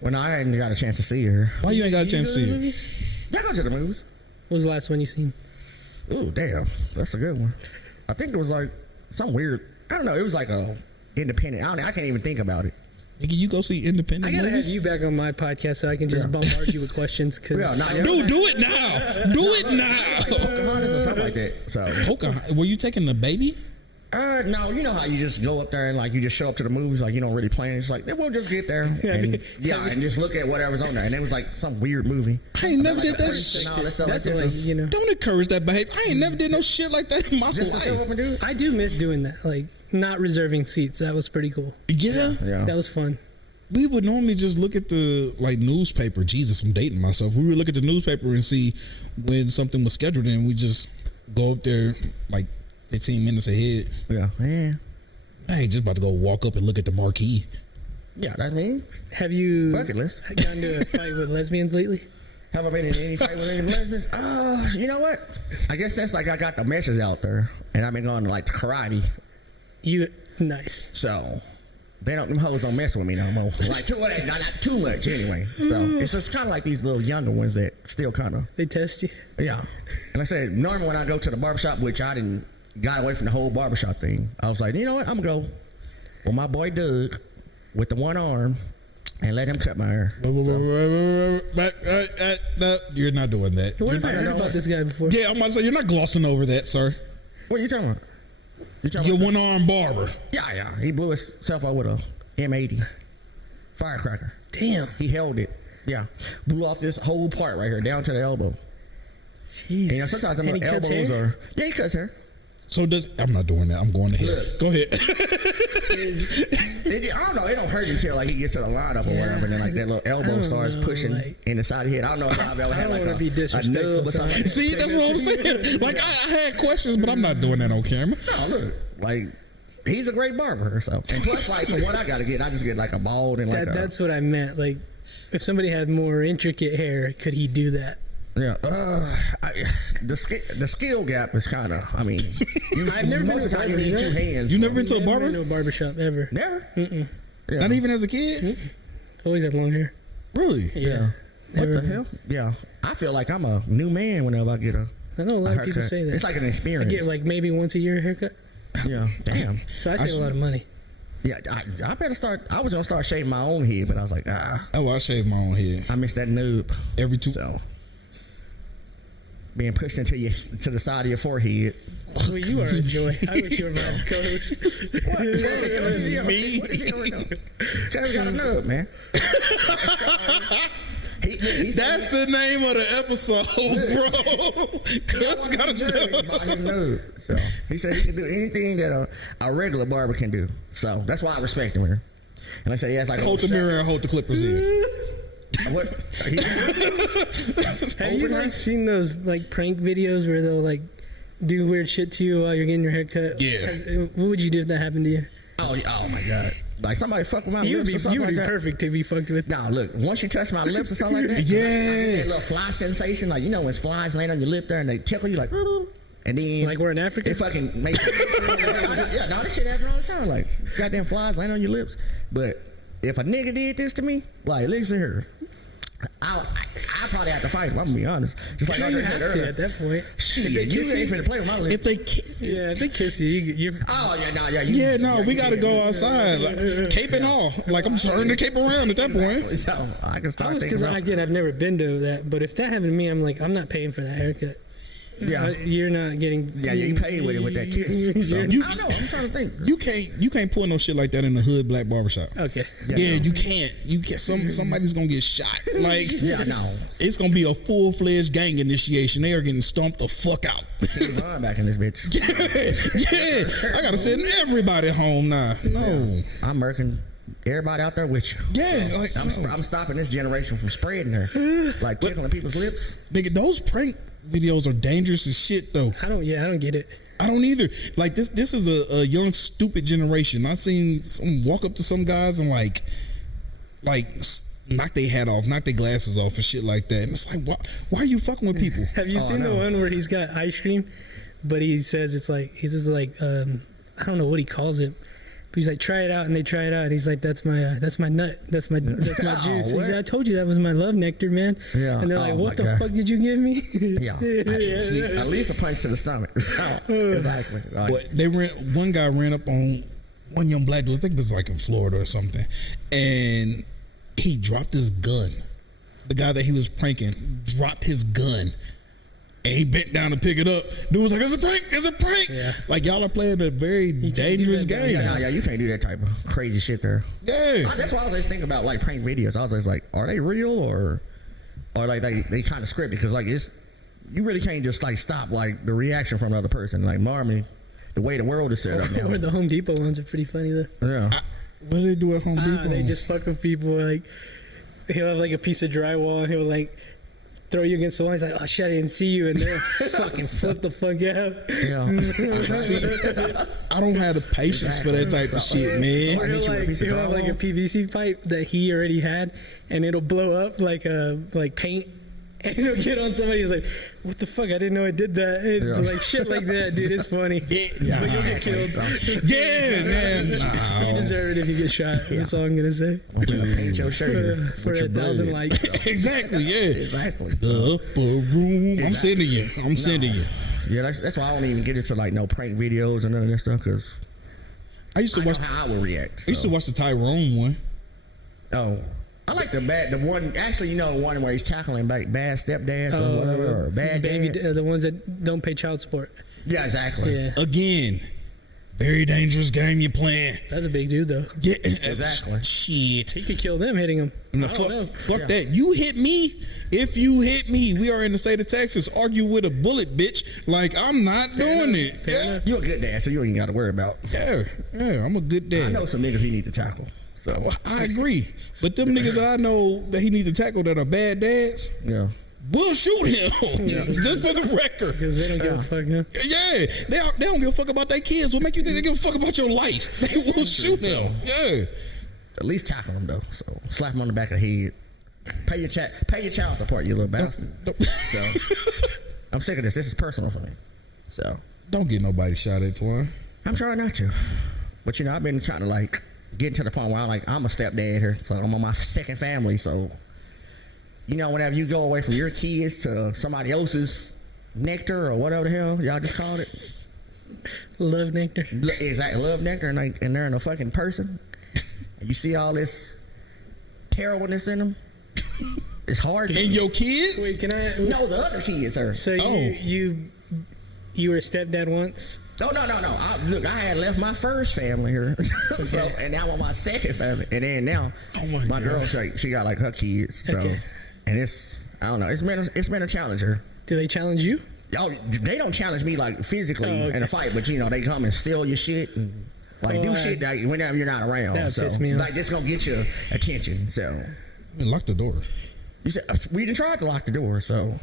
Well, no, I hadn't got a chance to see her. Why you ain't got a chance to see her? Movies? Yeah, I go to the movies. What was the last one you seen? Oh, damn. That's a good one. I think it was like some weird. I don't know. It was like a independent. I can't even think about it. Nigga, you go see independent I gotta movies? have you back on my podcast so I can just bombard you with questions. Cause Dude, do it now. Do it now. Pocahontas or something like that. So. Pocahontas. Were you taking the baby? No, you know how you just go up there and like you just show up to the movies like you don't really plan. It's like we'll just get there and and just look at whatever's on there. And it was like some weird movie. I ain't never did that shit. That's like, you know. Don't encourage that behavior. I ain't never did no shit like that in my life. I do miss doing that, like not reserving seats. That was pretty cool. Yeah. That was fun. We would normally just look at the like newspaper. Jesus, I'm dating myself. We would look at the newspaper and see when something was scheduled, and we just go up there like 15 minutes ahead. Yeah, man. I ain't just about to go walk up and look at the marquee. Yeah, that's me. Have you Bucket list. gotten into a fight with lesbians lately? Have I been in any fight with any lesbians? You know what? I guess that's like I got the message out there, and I've been going to like karate. Nice. So them hoes don't mess with me no more. Like not too much anyway. So it's just kind of like these little younger ones that still kind of They test you. Yeah. And I said normally when I go to the barbershop, which I didn't got away from the whole barbershop thing, I was like, you know what? I'm gonna go with my boy Doug with the one arm and let him cut my hair. No, you're not doing that. What have I heard about this guy before? Yeah, I'm about to say you're not glossing over that, sir. What are you talking about? Your one-armed barber. Yeah. He blew himself out with a M80 firecracker. Damn. He held it. Yeah. Blew off this whole part right here down to the elbow. Jeez. And sometimes them elbows are. Yeah, he cuts hair. So I'm not doing that. I'm going to hair. Go ahead. I don't know. It don't hurt until like he gets to the lineup or whatever, and then like that little elbow starts pushing in the side of the head. I don't know if I've ever had like a nub or something. See, that's what I'm saying. Like I had questions, but I'm not doing that on camera. No, look, like he's a great barber. So and plus, like for what I got to get, I just get like a bald and like that's what I meant. Like if somebody had more intricate hair, could he do that? Yeah, the skill gap is kind of. I mean, I've never most of the time you need 2 hands. You never been to a barber? No barbershop ever. Never. Mm-mm. Yeah. Not even as a kid. Mm-mm. Always had long hair. Really? Yeah. What the hell? Yeah, I feel like I'm a new man whenever I get a. I know a lot of people say that. It's like an experience. I get like maybe once a year a haircut. Yeah. Damn. So I save a lot of money. Yeah, I better start. I was gonna start shaving my own head, but I was like, Oh, I shave my own head. I miss that nub every 2. So being pushed into to the side of your forehead. Well, you are a joy. I wish you were my co-host. Me? Cuz got a nub, man. That's the name of the episode, bro. Cuz got a nub. So he said he can do anything that a regular barber can do. So that's why I respect him here. And I said he has like hold the mirror and hold the clippers in. What? Have you like seen those like prank videos where they'll like do weird shit to you while you're getting your hair cut? Yeah. What would you do if that happened to you? Oh my God. Like somebody fuck with my lips or something you would like be that. perfect to be fucked with. Nah, look, once you touch my lips or something like that, yeah, I get that little fly sensation, like you know when flies land on your lip there and they tickle you like, and then like we're in Africa, they fucking make yeah, no, this shit happen all the time. Like goddamn flies land on your lips. But if a nigga did this to me, like listen here, I probably have to fight him. I'm gonna be honest. Just like I said earlier. At that point, shit, you ain't finna play with my lips. If they if they kiss you, you're we gotta go outside, like, cape and all. Like I'm turning the cape around at that point. So I can start thinking. Because again, I've never been to that, but if that happened to me, I'm like, I'm not paying for that haircut. Yeah, you're not getting. Yeah, you paid with it with that kiss. So. I know. I'm trying to think. You can't pull no shit like that in the hood black barbershop. Okay. Yeah, you can't. You get somebody's gonna get shot. Like no, it's gonna be a full-fledged gang initiation. They are getting stomped the fuck out. Run back in this bitch. Yeah, I gotta send everybody home now. No, I'm murking everybody out there with you. Yeah, so like, I'm stopping this generation from spreading her, like tickling people's lips. Nigga, those prank videos are dangerous as shit though. I don't get it. I don't either. Like this is a young stupid generation. I seen some walk up to some guys and like knock their hat off, knock their glasses off and shit like that. And it's like, why are you fucking with people? Have you seen the one where he's got ice cream, but he says it's like, he's just like, I don't know what he calls it. But he's like, try it out, and they try it out, and he's like, that's my nut, that's my juice. He's like, I told you that was my love nectar, man. Yeah. And they're like, what the fuck did you give me? Yeah. See, at least a punch to the stomach. Exactly. Like, But one guy ran up on one young black dude, I think it was like in Florida or something, and he dropped his gun. The guy that he was pranking dropped his gun. And he bent down to pick it up. Dude was like, it's a prank, it's a prank. Yeah. Like, y'all are playing a very dangerous game. Yeah, you can't do that type of crazy shit there. Yeah. That's why I was just thinking about, like, prank videos. I was just like, are they real or like they kind of scripted? Because, like, you really can't just, like, stop, like, the reaction from another person. Like, normally, the way the world is set up now. Or the Home Depot ones are pretty funny, though. Yeah. What do they do at Home Depot? They just fuck with people. Like, he'll have, like, a piece of drywall, and he'll, like, throw you against the wall. He's like, oh shit, I didn't see you, and then fucking flip the fuck out. Yeah. I don't have the patience for that type of shit, man. Or he'll have like a PVC pipe that he already had, and it'll blow up like paint, and it'll get on somebody. He's like, what the fuck? I didn't know it did that. Like shit like that, dude. It's funny. Yeah, but you'll get killed. Yeah, man. You deserve it if you get shot. Yeah. That's all I'm gonna say. I'm gonna paint your shirt for 1,000 likes. Exactly. Yeah. Exactly. The upper room. Exactly. I'm sending you. Yeah, that's why I don't even get into like no prank videos and none of that stuff because I used to watch how I would react. I used to watch the Tyrone one. Oh. I like the one, actually, you know, the one where he's tackling like bad stepdads or whatever, or bad dads. The ones that don't pay child support. Yeah, exactly. Yeah. Again, very dangerous game you're playing. That's a big dude, though. Yeah, exactly. Shit. He could kill them hitting him. No, fuck that. You hit me. If you hit me, we are in the state of Texas. Argue with a bullet, bitch. Like, I'm not doing it. Yeah. You're a good dad, so you ain't got to worry about. Yeah, I'm a good dad. I know some niggas he need to tackle. So I agree. But them niggas that I know that he need to tackle that are bad dads, yeah, we'll shoot him. Yeah. Just for the record. Because they don't give a fuck, huh? Yeah, they don't give a fuck about their kids. What make you think they give a fuck about your life? They will shoot them. Yeah. At least tackle him though. So slap him on the back of the head. Pay your child support, you little bastard. So I'm sick of this. This is personal for me. So don't get nobody shot at, Twan. I'm trying not to. But you know, I've been trying to like get to the point where I'm a stepdad here, so I'm on my second family. So, you know, whenever you go away from your kids to somebody else's nectar or whatever the hell y'all just called it, love nectar. Exactly, love nectar, and they're in a fucking person. And you see all this terribleness in them. It's hard. And your kids? Wait, can I? No, the other kids, sir. So you were a stepdad once? No. Look, I had left my first family here, so and now I'm on my second family, and then now my girl, she got like her kids, so and I don't know, it's been a challenge here. Do they challenge you? Oh, they don't challenge me like physically in a fight, but you know they come and steal your shit and like do shit like, whenever you're not around. That so piss me off. like this gonna get your attention. So lock the door. You said we didn't try to lock the door, so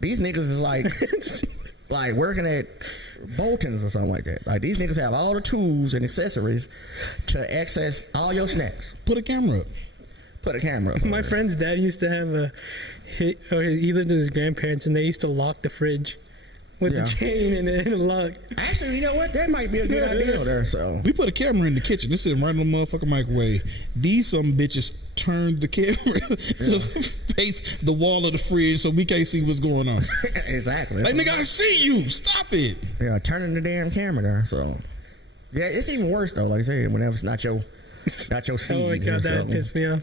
these niggas is like. Like working at Bolton's or something like that. Like these niggas have all the tools and accessories to access all your snacks. Put a camera up. My friend's dad used to have he lived with his grandparents and they used to lock the fridge with the chain and a lock. Actually, you know what? That might be a good idea there. So we put a camera in the kitchen. It's sitting right in the motherfucking microwave. These some bitches turned the camera to face the wall of the fridge so we can't see what's going on. Exactly. Like, nigga, I see you. Stop it. Yeah, turning the damn camera there. So yeah, it's even worse though. Like I said, whenever it's not your seed. Oh my god, that pissed me off.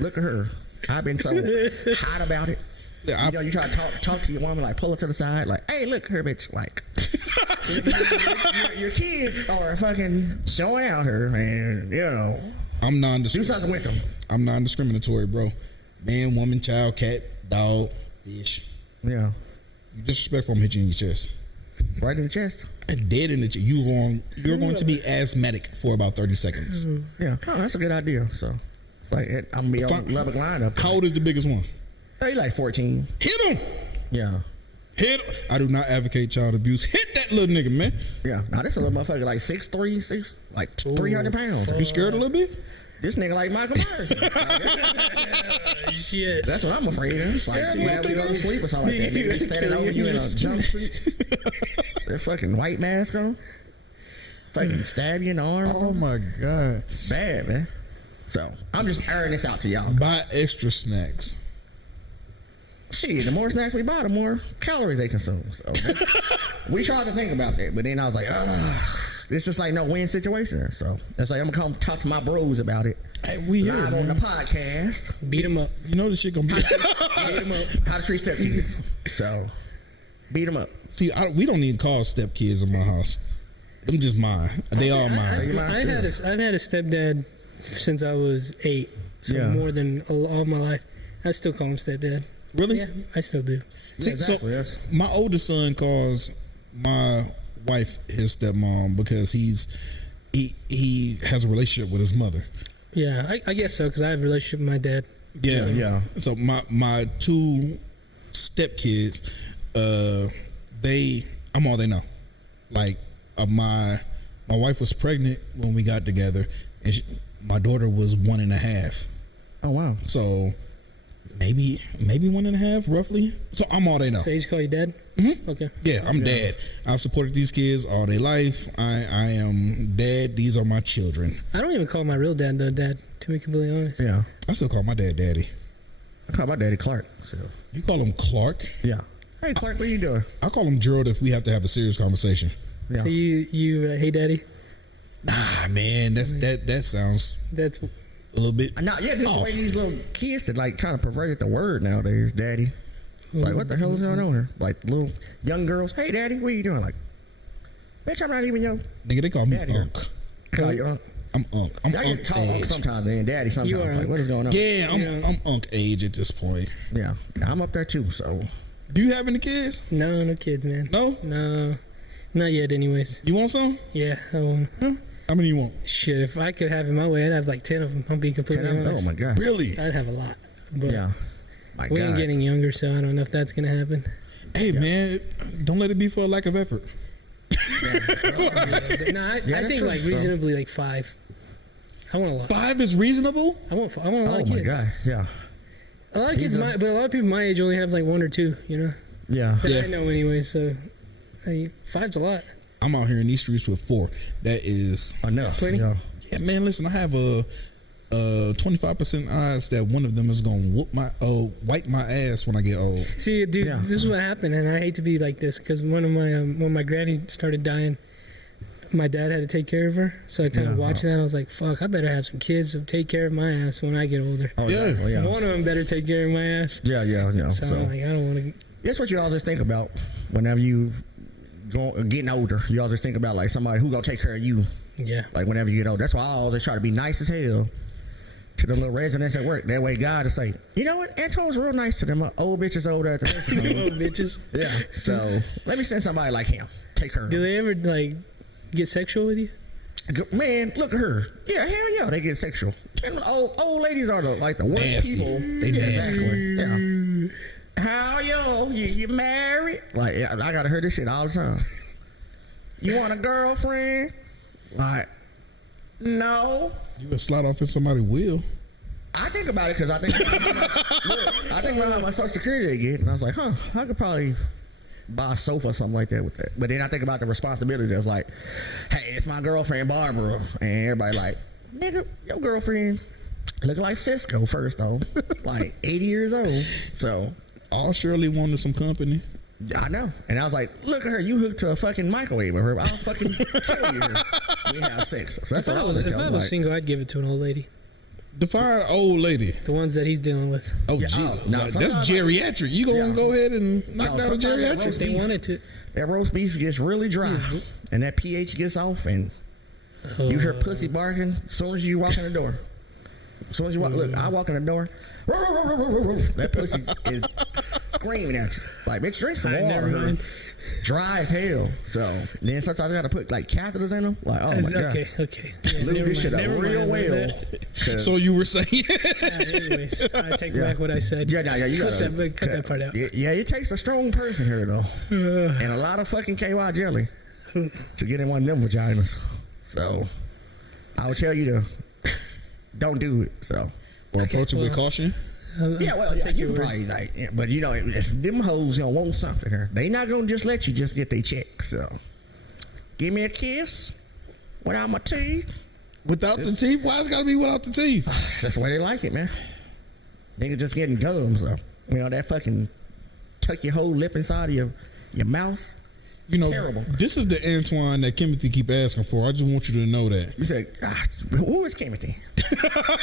Look at her. I've been so hot about it. Yeah, you try to talk to your woman, like pull her to the side, like, hey, look, her bitch, like, your kids are fucking showing out here, and you know, I'm non-discriminatory. Do something with them. I'm non-discriminatory, bro. Man, woman, child, cat, dog, fish. Yeah. You disrespectful, I'm hitting you in your chest. Right in the chest. And dead in the chest. You're going to be asthmatic for about 30 seconds. Yeah. Oh, that's a good idea. So, it's like I'm gonna be on Lubbock line up there. How old is the biggest one? Oh, he like 14. Hit him. Yeah. Hit. I do not advocate child abuse. Hit that little nigga, man. Yeah. Now this a little motherfucker like 6'3", like 300 pounds. You scared a little bit? This nigga like Michael Myers. Shit. That's what I'm afraid of. It's like whenever you go to sleep or something like that, nigga be standing over you in a jumpsuit. That fucking white mask on. Fucking stab you in the arm. Oh my God. It's bad, man. So I'm just airing this out to y'all. Buy extra snacks. Shit, the more snacks we buy, the more calories they consume. So we tried to think about that, but then I was like, it's just like no win situation. So it's like I'm gonna come talk to my bros about it. Hey, we here, live on the podcast. Beat them up. You know this shit gonna be. Beat them up. How to treat step kids. So beat them up. See, we don't need call step kids in my house. Them just mine. They all mine. I've had a stepdad since I was 8. So more than all my life. I still call him stepdad. Really? Yeah, I still do. See, Yeah, exactly. So Yes. my oldest son calls my wife his stepmom because he has a relationship with his mother. Yeah, I guess so because I have a relationship with my dad. Yeah, Yeah. So my 2 stepkids, I'm all they know. Like my wife was pregnant when we got together, and my daughter was 1.5. Oh wow. So maybe 1.5 roughly. So I'm all they know. So you just call you dad? Mm-hmm. Okay. Yeah, I'm dad. I've supported these kids all their life. I am dad. These are my children. I don't even call my real dad though dad, to be completely honest. Yeah. I still call my dad daddy. I call my daddy Clark. So You call him Clark? yeah. Hey Clark, what you doing? I call him Gerald if we have to have a serious conversation. Yeah. So you hey daddy? Nah, man, that sounds That's a little bit. Now, yeah, this is the way these little kids that like kind of perverted the word nowadays, daddy. It's like, what the hell is going on here? Like little young girls, hey daddy, what are you doing? Like, bitch, I'm not even young. Nigga, they call me Daddy. Unc. Call you Unc. I'm Unc. I'm I Unc get called Unc age. sometimes, then daddy sometimes. You are Like, Unc. what is going on? Yeah, Yeah. I'm Unc age at this point. Yeah, I'm up there too. So Do you have any kids? no kids, man. No? No. Not yet anyways. You want some? Yeah. Huh? How many you want? Shit, if I could have it my way, I'd have like 10 of them. I'm being completely oh honest. my god, Really? I'd have a lot. But yeah, my we god. ain't getting younger, so I don't know if that's going to happen. Hey, man, don't let it be for a lack of effort. No, I that's think true, like so. reasonably like 5. I want a lot. 5 is reasonable? I want a lot Oh of my kids. god, yeah, A lot of kids, These are- but a lot of people my age only have like 1 or 2. You know, yeah. that Yeah. I know anyway. So, 5's a lot. I'm out here in these streets with 4. That is... Enough. Plenty? Yeah. Yeah, man, listen, I have a 25% odds that one of them is going to wipe my ass when I get old. See, dude, Yeah. this is what happened, and I hate to be like this because when my granny started dying, my dad had to take care of her. So I kind of watched that. And I was like, "Fuck, I better have some kids to take care of my ass when I get older. Oh Yeah. yeah. Yeah. One of them better take care of my ass." Yeah. So, I'm like, I don't want to. That's what you always think about whenever you getting older. You always think about like somebody who gonna take care of you. Yeah. Like whenever you get old. That's why I always try to be nice as hell to the little residents at work. That way God is like, you know what? Antoine's real nice to them old bitches over there at the nursing home. Little bitches. Yeah. So let me send somebody like him. Take her. Do they ever like get sexual with you? Man, look at her. Yeah, hell yeah, they get sexual. And old ladies are the worst Nasty. people. They Yeah, nasty. exactly. Yeah. How you married? Like, yeah, I gotta hear this shit all the time. You want a girlfriend? Like, no. You would slide off in somebody's wheel. I think about it because I think about how much Social Security they get, and I was like, huh, I could probably buy a sofa or something like that with that. But then I think about the responsibility that's like, hey, it's my girlfriend Barbara, and everybody like, nigga, your girlfriend look like Cisco first though, like 80 years old. So All Shirley wanted some company. I know, and I was like, look at her, you hooked to a fucking microwave with her. I'll fucking kill you. We have sex. So that's If what I I was was telling. Like, single, I'd give it to an old lady. Define old lady. The ones that he's dealing with. Oh, Yeah, gee. no, That's sometimes geriatric. You gonna Yeah. go ahead and knock No, down a sometimes that geriatric? roast They beef. wanted to. that roast beef gets really dry, and that pH gets off, and you hear pussy barking as soon as you walk in the door. As soon as you walk, look, I walk in the door, that pussy is screaming at you. Like, bitch, drink some Alright, water. never mind. dry as hell. So then sometimes I gotta put like catheters in them. Like, oh my god. Okay. Yeah, Lube this shit up real well. So you were saying? Anyways, I take back what I said. Yeah, you gotta cut that part out. Yeah, it takes a strong person here though, and a lot of fucking KY jelly to get in one of them vaginas. So I would tell you to don't do it. So or approach it with caution. Yeah, well, you can probably like, yeah, but you know, if them hoes gonna want something here, they not gonna just let you just get their check. So, give me a kiss without my teeth. Without the teeth? Why it's gotta be without the teeth? That's the way they like it, man. Nigga just getting gums, though. You know that fucking tuck your whole lip inside of your mouth. You know, terrible. This is the Antoine that Kimothy keep asking for. I just want you to know that. You said, who is Kimothy?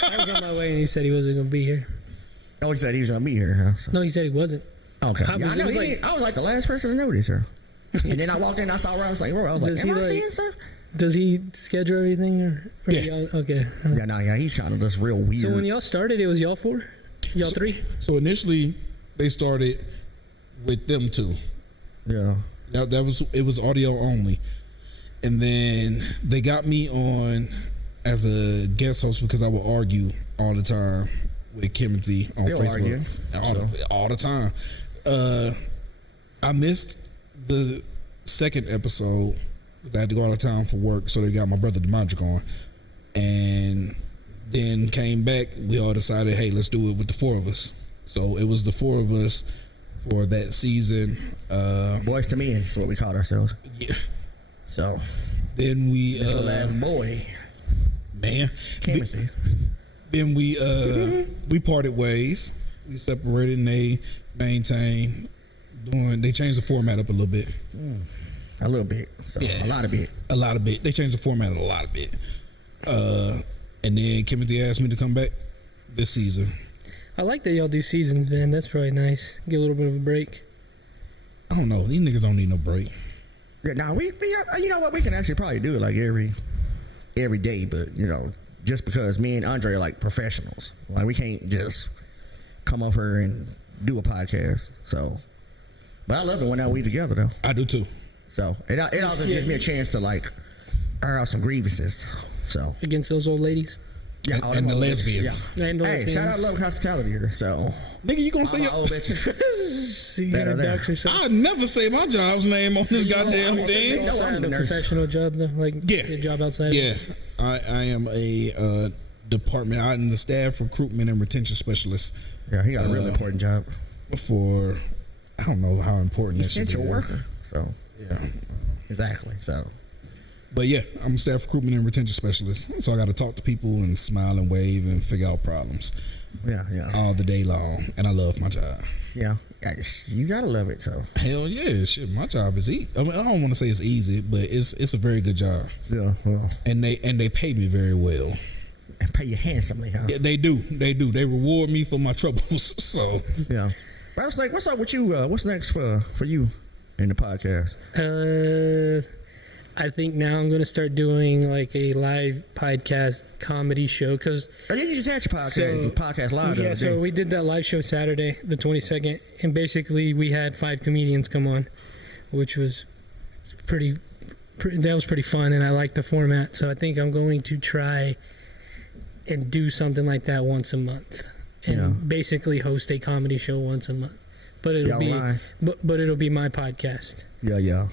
I was on my way and he said he wasn't gonna be here. Oh, he said he was gonna be here, huh? So. No, he said he wasn't. Okay. I was like the last person to notice her. And then I walked in, I saw her, I was like, am I seeing stuff? Does he schedule everything or yeah. y'all, okay. Yeah, he's kind of just real weird. So when y'all started, it was y'all four? Y'all three? So initially, they started with them two. Yeah. It was audio only. And then they got me on as a guest host because I would argue all the time with Kimothy on Facebook. All the time. I missed the second episode because I had to go out of town for work, so they got my brother Demontric on. And then came back, we all decided, hey, let's do it with the four of us. So it was the four of us for that season. Boys to Men is what we called ourselves. Yeah. So then we last boy. Man. Kimothy. Then we parted ways. We separated and they maintained they changed the format up a little bit. A little bit. So yeah. A lot of bit. They changed the format a lot of bit. And then Kimothy asked me to come back this season. I like that y'all do seasons, man. That's probably nice. Get a little bit of a break. I don't know. These niggas don't need no break. Yeah, now we you know what, we can actually probably do it like every day, but you know, just because me and Andre are like professionals, like we can't just come over and do a podcast. So, but I love it when we together though. I do too. So it also gives me a chance to like air out some grievances. So against those old ladies. Yeah, and the lesbians. Yeah. And the lesbians. Shout out Love Hospitality here. So, nigga, you gonna say your old bitches? You got a dox or something? I never say my job's name on this goddamn thing. No, I'm a nurse. Professional job though, like a job outside. Yeah, I am a department. I'm the staff recruitment and retention specialist. Yeah, he got a really important job. For I don't know how important that shit is. Essential worker. So yeah, exactly. So. But yeah, I'm a staff recruitment and retention specialist. So I got to talk to people and smile and wave and figure out problems. Yeah. All the day long. And I love my job. Yeah. You got to love it, so. Hell yeah. Shit, my job is easy. I mean, I don't want to say it's easy, but it's a very good job. Yeah, well. And they pay me very well. And pay you handsomely, huh? Yeah, they do. They reward me for my troubles. So. Yeah. Rattlesnake, what's up with you? What's next for you in the podcast? I think now I'm going to start doing like a live podcast comedy show because you just had your podcast live. Yeah, so we did that live show Saturday, the 22nd, and basically we had 5 comedians come on, which was pretty fun, and I like the format. So I think I'm going to try and do something like that once a month, and basically host a comedy show once a month. But it'll be my podcast. Yeah.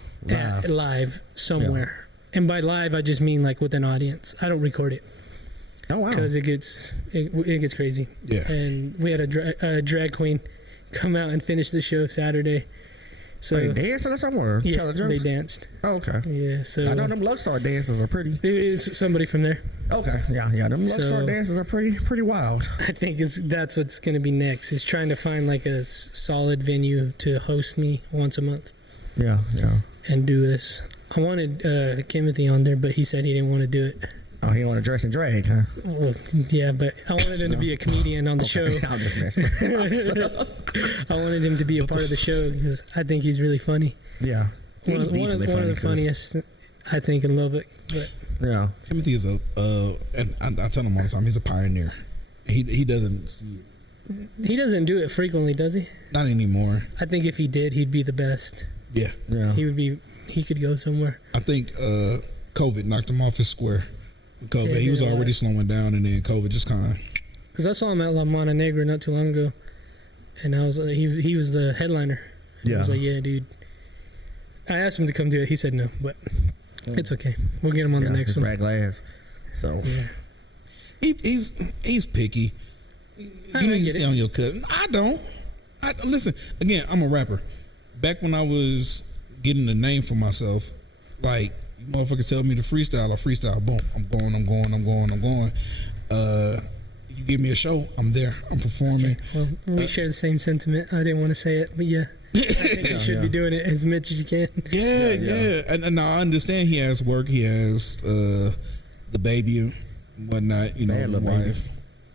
Live somewhere. Yeah. And by live I just mean like with an audience. I don't record it. Oh wow. Because it gets crazy. Yeah. And we had a drag queen come out and finish the show Saturday. So they danced or somewhere? Yeah, they danced. Oh, okay. Yeah, so I know them Luxor dances are pretty. It's somebody from there. Okay, yeah. Them Luxor dances are pretty wild. I think that's what's going to be next. Is trying to find like a solid venue to host me once a month. Yeah. And do this. I wanted Kimothy on there, but he said he didn't want to do it. Oh, he want to dress and drag, huh? Well, yeah, but I wanted him to be a comedian on the show. I'm just messing. I wanted him to be a part of the show because I think he's really funny. Yeah, one of the funniest, I think, in Lubbock. But yeah, Timothy is and I tell him all the time, he's a pioneer. He doesn't see it. He doesn't do it frequently, does he? Not anymore. I think if he did, he'd be the best. Yeah. He could go somewhere. I think COVID knocked him off his square. COVID, he was already slowing down, and then COVID just kind of. Because I saw him at La Montenegro not too long ago, and I was he was the headliner. I was like, yeah, dude. I asked him to come do it. He said no, but it's okay. We'll get him on the next one. Rag glass. So he's picky. You need to stay on your cut. I don't. Listen again. I'm a rapper. Back when I was getting a name for myself, like you motherfuckers tell me to freestyle, I freestyle. Boom. I'm going. You give me a show, I'm there. I'm performing. Well, we share the same sentiment. I didn't want to say it, but yeah. I think you should be doing it as much as you can. Yeah. And I understand he has work. He has the baby and whatnot, the wife. Baby.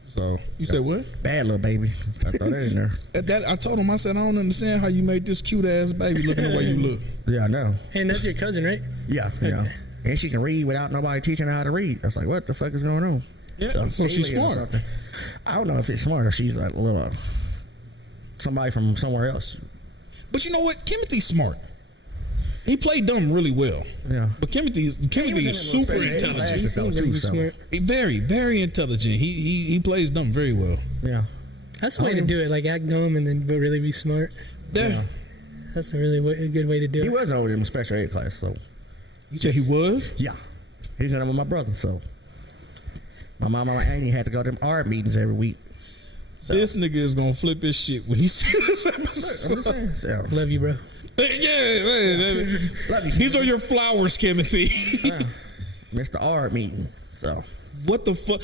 So you said what? Bad little baby. I throw that in there. I told him, I said, I don't understand how you made this cute ass baby looking the way you look. Yeah, I know. And that's your cousin, right? Yeah. And she can read without nobody teaching her how to read. That's like, what the fuck is going on? Yeah, so she's smart. I don't know if it's smart or she's like a little somebody from somewhere else. But you know what? Timothy's smart. He played dumb really well. Yeah. But Timothy is super intelligent. Very, very intelligent. He plays dumb very well. Yeah. That's the way to do it. Like act dumb and then but really be smart. Yeah. That's a really good way to do it. He was over in special ed class, so. You said he was? Yeah. He's in there with my brother, so. My mama and Annie had to go to them art meetings every week. So. This nigga is gonna flip his shit when he sees this episode. So. Love you, bro. Yeah, man. Love you. These are your flowers, Timothy. Mr. Art meeting. So. What the fuck?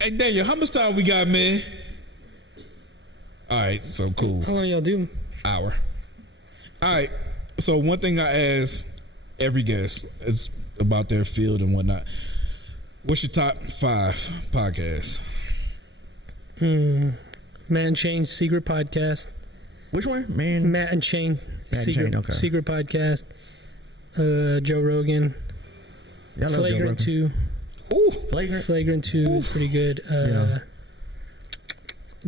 Hey, Daniel, how much time we got, man? All right, so cool. How long y'all do? Hour. All right. So one thing I ask every guest is about their field and whatnot. What's your top 5 podcasts? Matt and Shane's Secret Podcast. Which one? Matt and Shane. Okay. Secret Podcast. Joe Rogan. Yeah, I love Flagrant Joe Rogan. 2. Ooh, Flagrant 2 is pretty good.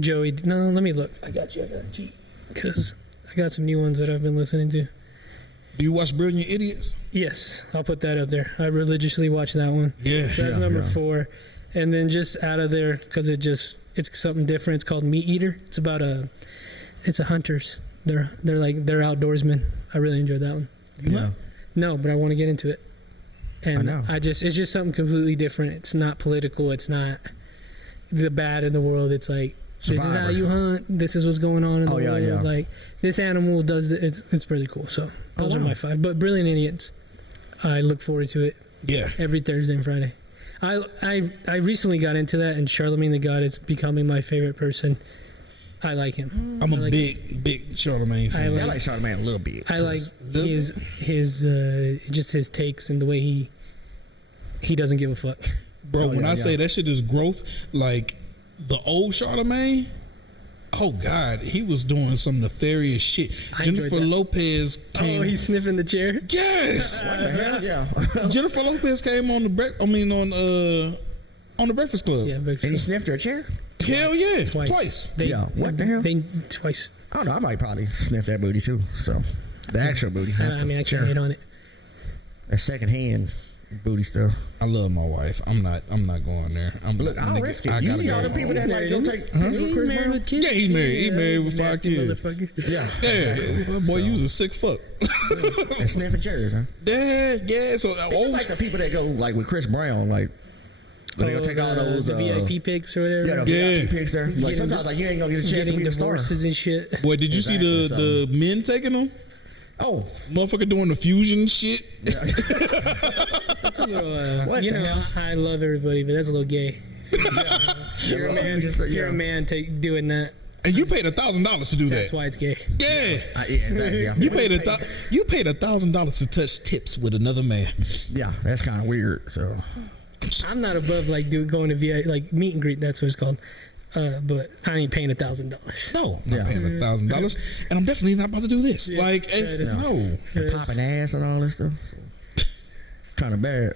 Joey. No, let me look. I got you. I got to cheat. Because I got some new ones that I've been listening to. Do you watch Brilliant Idiots? Yes, I'll put that up there. I religiously watch that one. Yeah. So that's number 4. And then just out of there, because it's something different. It's called Meat Eater. It's about it's a hunters. They're outdoorsmen. I really enjoyed that one. Yeah. No, but I want to get into it. And I know. it's just something completely different. It's not political. It's not the bad in the world. It's like, Survivor. This is how you hunt. This is what's going on in the world. Yeah. Like this animal does. It's really cool. So those are my 5. But Brilliant Idiots, I look forward to it. Yeah. Every Thursday and Friday. I recently got into that, and Charlemagne the God is becoming my favorite person. I like him. I'm a big Charlemagne fan. I like Charlemagne a little bit. I like his just his takes and the way he doesn't give a fuck. Bro, when I say that shit is growth, like the old Charlemagne, oh God, he was doing some nefarious shit. Jennifer Lopez came. Oh, he's sniffing the chair? Yes. What the hell? Yeah. Jennifer Lopez came on the Breakfast Club. Yeah, and he sniffed her chair? Hell yeah. Twice. What the hell? Twice. I don't know. I might probably sniff that booty too. So, the actual booty. I mean, I can't hit on it. That secondhand booty stuff. I love my wife. I'm not going there. Look, I'll risk it. You see all the people that like don't take pictures with Chris Brown? With kids? Yeah, he's married. He's married with 5 kids. Yeah. Boy, you was a sick fuck. And sniffing chairs, huh? Yeah. So it's just like the people that go like with Chris Brown, like. When they gonna take all those the VIP pics or whatever. Yeah, the VIP pics there. Like sometimes like you ain't gonna get a chance to be the star. Divorces and shit. Boy, did you see the men taking them? Oh, motherfucker doing the fusion shit. Yeah. That's a little. I love everybody, but that's a little gay. You're a man doing that. And you paid $1,000 to do that. That's why it's gay. Yeah. Yeah, exactly. Yeah. You paid $1,000 to touch tips with another man. Yeah, that's kind of weird. So. I'm not above like going to VIP, like meet and greet. That's what it's called. But I ain't paying $1,000. No, I'm not paying $1,000, and I'm definitely not about to do this. Yeah, like, no. And popping ass and all this stuff. So. It's kind of bad.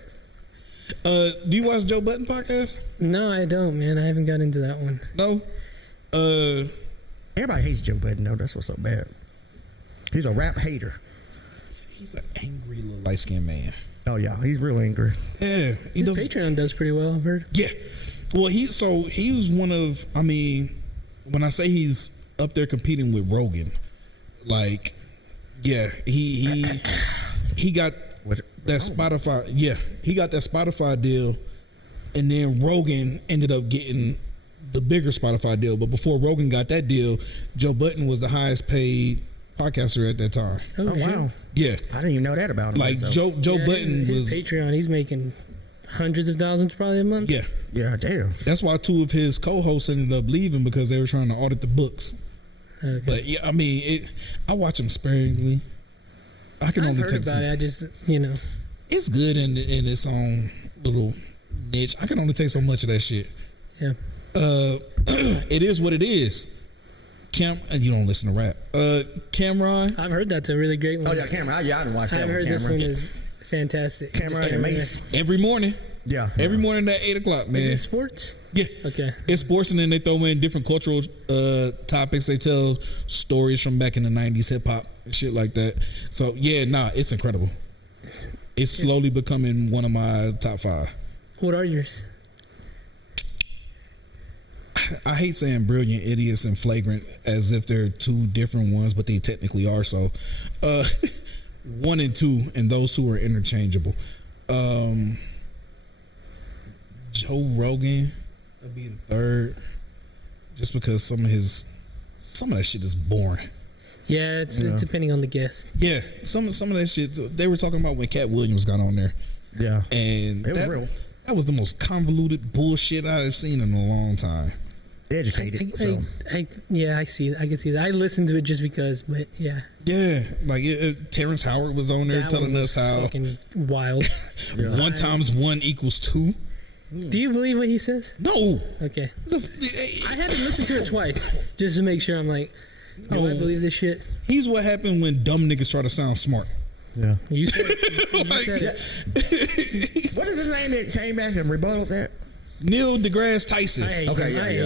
Do you watch Joe Budden podcast? No, I don't, man. I haven't got into that one. No. Everybody hates Joe Budden, though. That's what's so bad. He's a rap hater. He's an angry little light skinned man. Oh yeah, he's real angry. Yeah, His Patreon does pretty well, I've heard. Yeah, well, he was one of. I mean, when I say he's up there competing with Rogan, like, yeah, he got that Spotify. Yeah, he got that Spotify deal, and then Rogan ended up getting the bigger Spotify deal. But before Rogan got that deal, Joe Budden was the highest paid podcaster at that time. Oh wow. Yeah, I didn't even know that about him. like Joe Budden his was Patreon. He's making hundreds of thousands probably a month. Yeah, yeah, damn. that's why 2 of his co-hosts ended up leaving because they were trying to audit the books. Okay. But yeah, I mean, I watch him sparingly. I can I've only heard take about some, it. I just it's good in its own little niche. I can only take so much of that shit. Yeah. It is what it is. You don't listen to rap. Cameron. I've heard that's a really great one. Oh yeah, Cameron. I didn't watch that. I've heard Cameron. this one is fantastic. Cameron Just and like Mace. Every morning. Yeah. Every morning at 8 o'clock, man. Is it sports? Yeah. Okay. It's sports, and then they throw in different cultural topics. They tell stories from back in the 90s, hip hop and shit like that. So yeah, it's incredible. It's slowly becoming one of my top 5. What are yours? I hate saying brilliant, idiots, and flagrant as if they're 2 different ones, but they technically are. So 1 and 2, and those 2 are interchangeable. Joe Rogan would be the 3rd, just because some of that shit is boring. Yeah, it's depending on the guest. Yeah, some of that shit they were talking about when Cat Williams got on there. Yeah, and it was real. That was the most convoluted bullshit I've seen in a long time. Educated. I see. I can see that. I listened to it just because, but yeah. Yeah, like Terrence Howard was on there telling us how fucking wild. 1 times 1 equals 2. Do you believe what he says? No. Okay. I had to listen to it twice just to make sure I'm like, I believe this shit. He's what happened when dumb niggas try to sound smart. Yeah. You said it. What is his name that came back and rebutted that? Neil deGrasse Tyson. I hate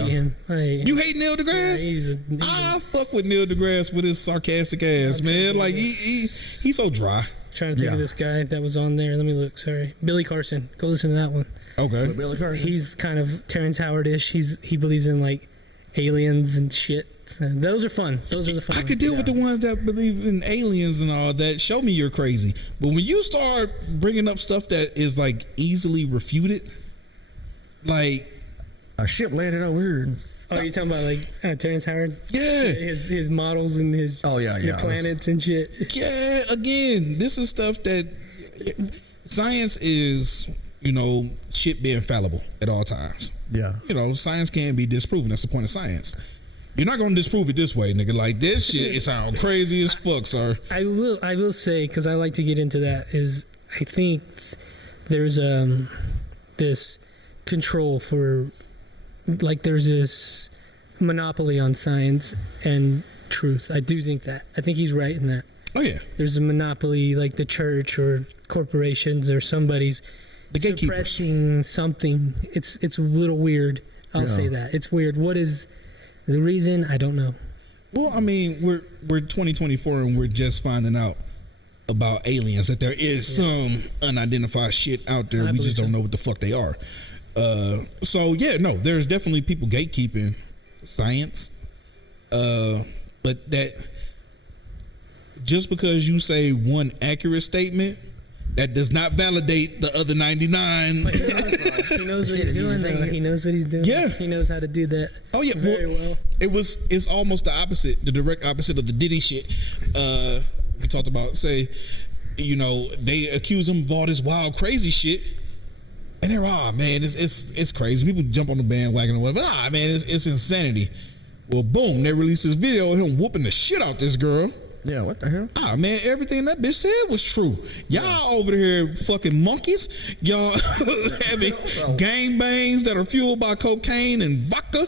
him. You hate Neil deGrasse? Yeah, I fuck with Neil deGrasse with his sarcastic ass, man. Like he's so dry. Trying to think of this guy that was on there. Let me look. Sorry, Billy Carson. Go listen to that one. Okay. Billy Carson. He's kind of Terrence Howard-ish. He believes in like aliens and shit. So those are fun. Those are the fun. I could deal with the ones that believe in aliens and all that. Show me you're crazy. But when you start bringing up stuff that is like easily refuted, like a ship landed over here. Oh, you're talking about like Terrence Howard? Yeah. His models and his planets and shit. Yeah, again, this is stuff that science is, shit being fallible at all times. Yeah. Science can't be disproven. That's the point of science. You're not going to disprove it this way, nigga. Like, this shit, it sounds crazy as fuck, sir. I will say, because I like to get into that, is I think there's this control for, like, there's this monopoly on science and truth. I do think that. I think he's right in that. Oh, yeah. There's a monopoly, like the church or corporations or somebody's suppressing something. It's a little weird. I'll say that. It's weird. What is the reason? I don't know. Well, I mean, we're 2024 and we're just finding out about aliens, that there is some unidentified shit out there. We just don't know what the fuck they are. So yeah, no, there's definitely people gatekeeping science. But that just because you say one accurate statement, that does not validate the other 99. He knows what he's doing. He knows what he's doing. Yeah. He knows how to do that. Oh yeah, very well. It's almost the opposite, the direct opposite of the Diddy shit. We talked about, say, they accuse him of all this wild, crazy shit, and they're man, it's crazy. People jump on the bandwagon and whatever. Man, it's insanity. Well, boom, they released this video of him whooping the shit out this girl. Yeah, what the hell? Man, everything that bitch said was true. Y'all over here fucking monkeys. Y'all having gangbangs that are fueled by cocaine and vodka.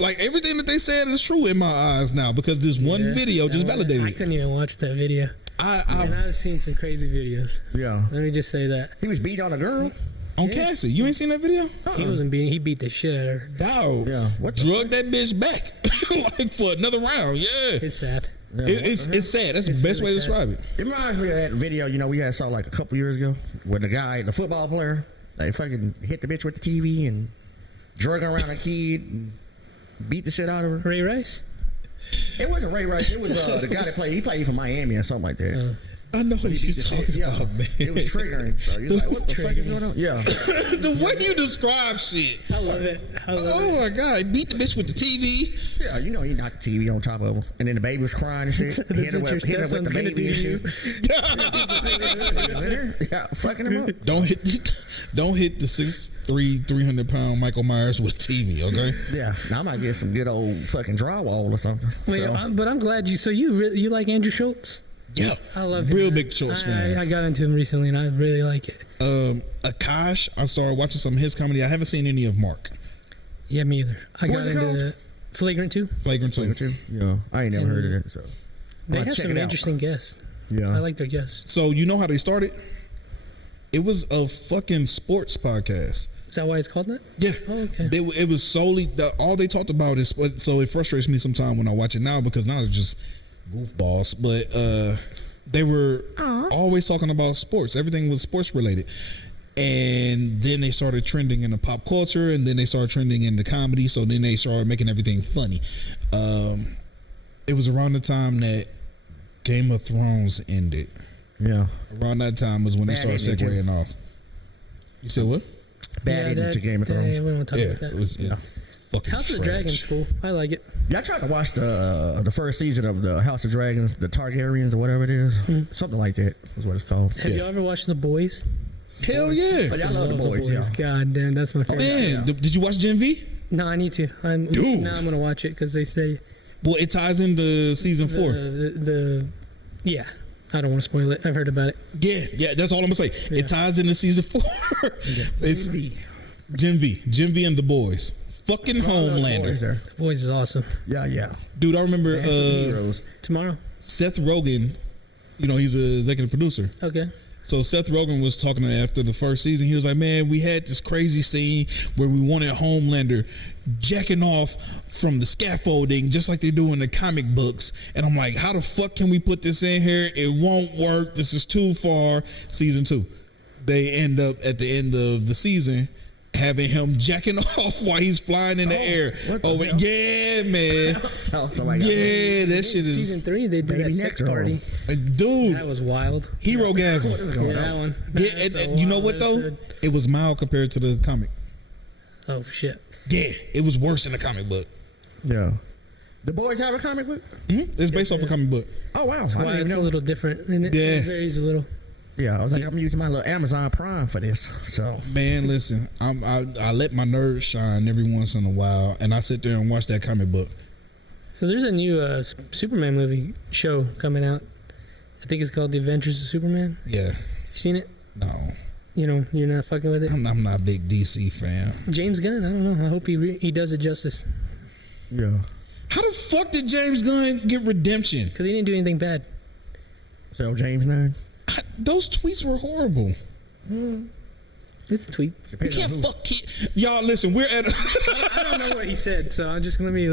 Like, everything that they said is true in my eyes now because this one video just validated it. I couldn't even watch that video. I've seen some crazy videos. Yeah. Let me just say that. He was beating on a girl? On Cassie. You ain't seen that video? He wasn't beating. He beat the shit out of her. Dog. Yeah. Drug that bitch back like for another round. Yeah. It's sad. Yeah. It's sad. That's the best really way to sad. describe it. It reminds me of that video, we had saw like a couple years ago where the football player, they fucking hit the bitch with the TV and drug around a kid and beat the shit out of her. Ray Rice? It wasn't Ray Rice. It was the guy that he played for Miami or something like that. I know what you're talking about, man. It was triggering. So you're like, what the fuck is going on? Yeah. The way you describe shit. I love it. Oh my God. He beat the bitch with the TV. Yeah, he knocked the TV on top of him. And then the baby was crying and shit. Hit her with the baby and shit. Yeah, fucking him up. Don't hit the 6'3", 300-pound Michael Myers with TV, okay? Yeah. Now I might get some good old fucking drywall or something. Wait, but I'm glad you like Andrew Schultz? Yeah, I love him. Real big Schultz fan. I got into him recently, and I really like it. Akash, I started watching some of his comedy. I haven't seen any of Mark. Yeah, me either. I got What's it into called? Flagrant 2. Flagrant 2. Yeah, I ain't never heard of it. So They I'll have check some it out. interesting guests. Yeah, I like their guests. So you know how they started? It was a fucking sports podcast. Is that why it's called that? Yeah. Oh, okay. It was solely all they talked about is so it frustrates me sometimes when I watch it now because now it's just goofballs. But they were always talking about sports. Everything was sports related. And then they started trending in the pop culture, and then they started trending in the comedy. So then they started making everything funny. It was around the time that Game of Thrones ended. yeah. Around that time was when they started ending, segueing off. You said what? Bad ending to Game of Thrones. Yeah, we don't talk Yeah, about it that. was fucking House of the trash. Dragon's cool. I like it. Yeah, I tried to watch the first season of the House of Dragons, the Targaryens or whatever it is. Something like that is what it's called. Have you ever watched The Boys? Hell yeah. But I love the boys, yeah. God damn, that's my favorite. Man, did you watch Gen V? No, I need to. Dude. Now I'm gonna watch it because they say Well, it ties into season 4. yeah. I don't want to spoil it. I've heard about it. Yeah, that's all I'm gonna say. Yeah. It ties into season 4. It's Gen V and the boys. Fucking Homelander. The Boys is awesome. Yeah. Dude, I remember Heroes. Tomorrow. Seth Rogen, he's an executive producer. Okay. So Seth Rogen was talking after the first season. He was like, man, we had this crazy scene where we wanted Homelander jacking off from the scaffolding just like they do in the comic books. And I'm like, how the fuck can we put this in here? It won't work. This is too far. Season 2. They end up at the end of the season having him jacking off while he's flying in the air. What the hell? Yeah, man. Yeah, that shit is... Season 3, they did Baby that sex Necro. party. Dude, That was wild. Hero-gasm. What is Yeah, going that on? one. Yeah, That's a you know wild what though? episode. It was mild compared to the comic. Oh shit. Yeah, it was worse in the comic book. Yeah. The boys have a comic book? It's based off a comic book. Oh, wow. I Why didn't it's even a know. little different. And it Yeah. varies a little. Yeah, I was like, I'm using my little Amazon Prime for this. So, Man, listen, I let my nerds shine every once in a while, and I sit there and watch that comic book. So there's a new Superman movie show coming out. I think it's called The Adventures of Superman. Yeah, Have you seen it? no, You're not fucking with it. I'm not a big DC fan. James Gunn. I don't know. I hope he does it justice yeah. How the fuck did James Gunn get redemption? because he didn't do anything bad. So, James 9. Those tweets were horrible. It's a tweet. You can't fuck kid. Y'all listen, we're at I don't know what he said, so I'm just let me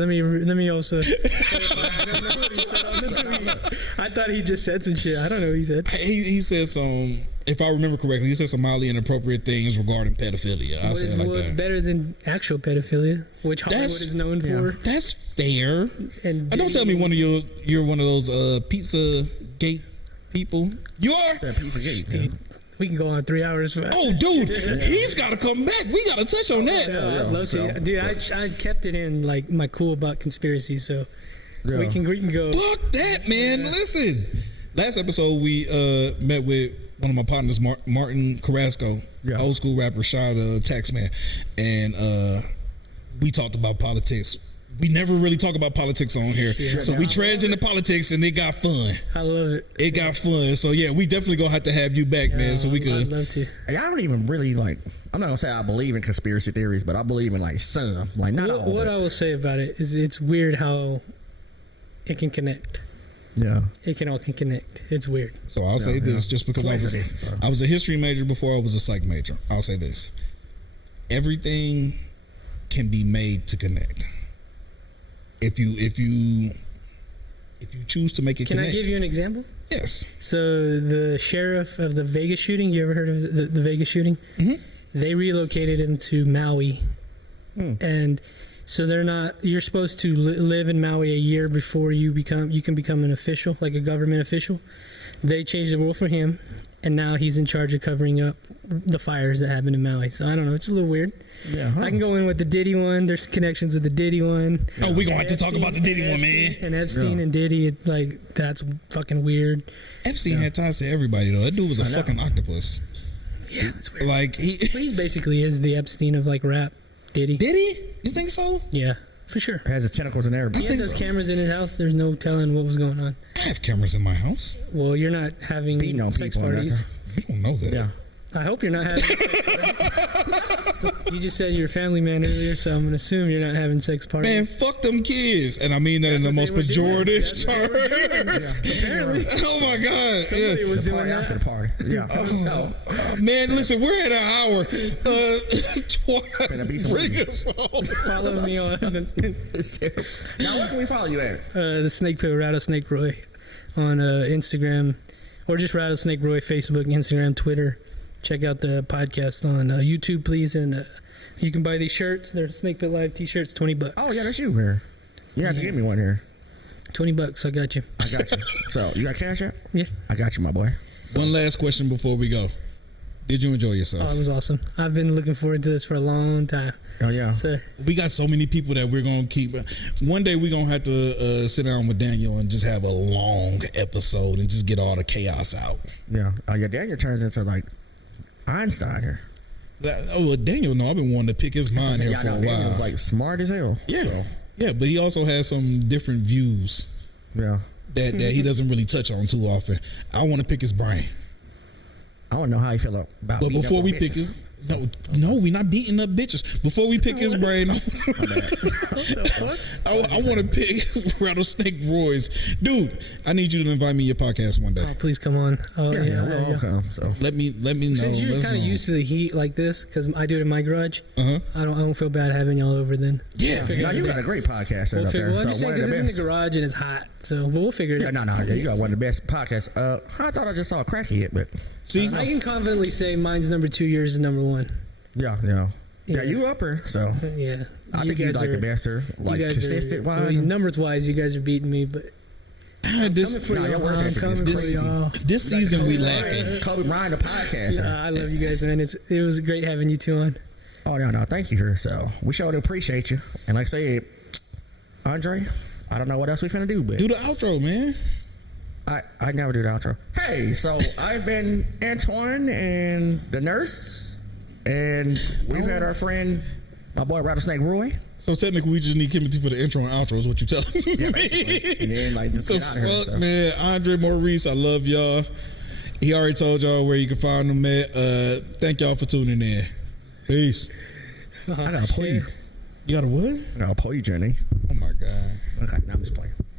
also. I don't know what he said on the tweet. I thought he just said some shit. I don't know what he said. he said some, if I remember correctly, he said some mildly inappropriate things regarding pedophilia. I said it like It's that. better than actual pedophilia, which Hollywood is known for. That's fair. And Don't tell me you're one of those pizza gate people. You are? That piece of cake. Yeah. We can go on 3 hours. Oh, dude, he's got to come back. We got to touch on that. I'd love to. Dude, I kept it in like my cool about conspiracy, so we can go. Fuck that, man. Listen, last episode we met with one of my partners, Martin Carrasco, old school rapper, shout out Taxman, and we talked about politics. We never really talk about politics on here, so we tread into politics, and it got fun. I love it. It got fun. So yeah, we definitely gonna have to have you back, man. So we I'd could. love to. Hey, I don't even really like. I'm not gonna say I believe in conspiracy theories, but I believe in like some, like not all. What I will say about it is it's weird how it can connect. Yeah. It can connect. It's weird. So I'll say this, just because I was a history major before I was a psych major. I'll say this: everything can be made to connect. If you if you choose to make it Can connect. I give you an example? Yes. So the sheriff of the Vegas shooting, you ever heard of the Vegas shooting? Mm-hmm. They relocated him to Maui. And so they're not, you're supposed to live in Maui a year before you can become an official, like a government official. They changed the rule for him, and now he's in charge of covering up the fires that happened in Maui. So I don't know, it's a little weird. Yeah, I can go in with the Diddy one. There's connections with the Diddy one. Oh, we're going to have to talk about the Diddy one, man. And Epstein and Diddy, that's fucking weird. Epstein had ties to everybody, though. That dude was a fucking octopus. Yeah, it's weird. Like, He's basically is the Epstein of rap. Diddy. Did he? You think so? Yeah, for sure. Has his tentacles in everything. He had those cameras in his house. There's no telling what was going on. I have cameras in my house. Well, you're not having Beating on sex people, parties. You don't know that. Yeah. I hope you're not having sex parties. You just said you're a family man earlier, so I'm going to assume you're not having sex parties. Man, fuck them kids. And I mean that in the most pejorative terms. Apparently. Oh my God. Somebody was doing Party after that. the party. Yeah. Man, listen, we're at an hour. Finna be some Bring us home. Follow me on Now, where can we follow you at? the Snake Pill Rattlesnake Roy on Instagram, or just Rattlesnake Roy, Facebook, Instagram, Twitter. Check out the podcast on YouTube, please, and you can buy these shirts. They're Snake Pit Live t-shirts, $20. Oh, yeah, that's you here. You have to give me one here. $20, I got you. I got you. So, you got cash app? Yeah. I got you, my boy. One last question before we go. Did you enjoy yourself? Oh, it was awesome. I've been looking forward to this for a long time. Oh, yeah. So, We got so many people that we're going to keep. One day we're going to have to sit down with Daniel and just have a long episode and just get all the chaos out. Yeah. Oh, yeah, Daniel turns into, Einstein here. Well, Daniel, no, I've been wanting to pick his mind here for a while. Daniel's, smart as hell. Yeah. So, Yeah, but he also has some different views yeah. that he doesn't really touch on too often. I want to pick his brain. I don't know how you feel about But beating before up we on pick bitches. his, no, we're not beating up bitches. Before we pick his brain, I want to pick Rattlesnake Roy's. Dude, I need you to invite me to your podcast one day. oh, please come on. Oh, Yeah, we'll come. So, Let me know. Since you're Let's kind of know. used to the heat like this, because I do it in my garage, Uh-huh. I don't feel bad having y'all over then. Yeah. Figure now, out you the got a great podcast set We'll up figure, there. well, I'm just So saying one of because the it's in the best. garage and it's hot, so but we'll figure it Yeah, out. no, yeah, you got one of the best podcasts. I thought I just saw a crackhead, but See, I can confidently say mine's number 2, yours is number 1. yeah. Yeah, you upper, so Yeah, I think you like the best here. Like you guys consistent are, wise. well, numbers wise, you guys are beating me, but this coming for No, y'all. your work I'm ethic is coming this for easy. y'all. this season we lacking. Kobe Bryant, the podcast. I love you guys, man. It was great having you two on. Oh no, thank you, her. So we sure appreciate you. And like I said, Andre, I don't know what else we finna do, but Do the outro, man. I never do the outro. Hey, so I've been Antoine and the nurse, and we've had our friend, my boy Rattlesnake Roy. So technically, we just need Timothy for the intro and outro. Is what you telling me? Yeah, basically. And then just So get out of here. fuck, So. man. Andre Maurice, I love y'all. He already told y'all where you can find him at. Thank y'all for tuning in. Peace. I gotta play you. You got a what? I gotta play you, Jenny. Oh my god. Okay, now I'm just playing.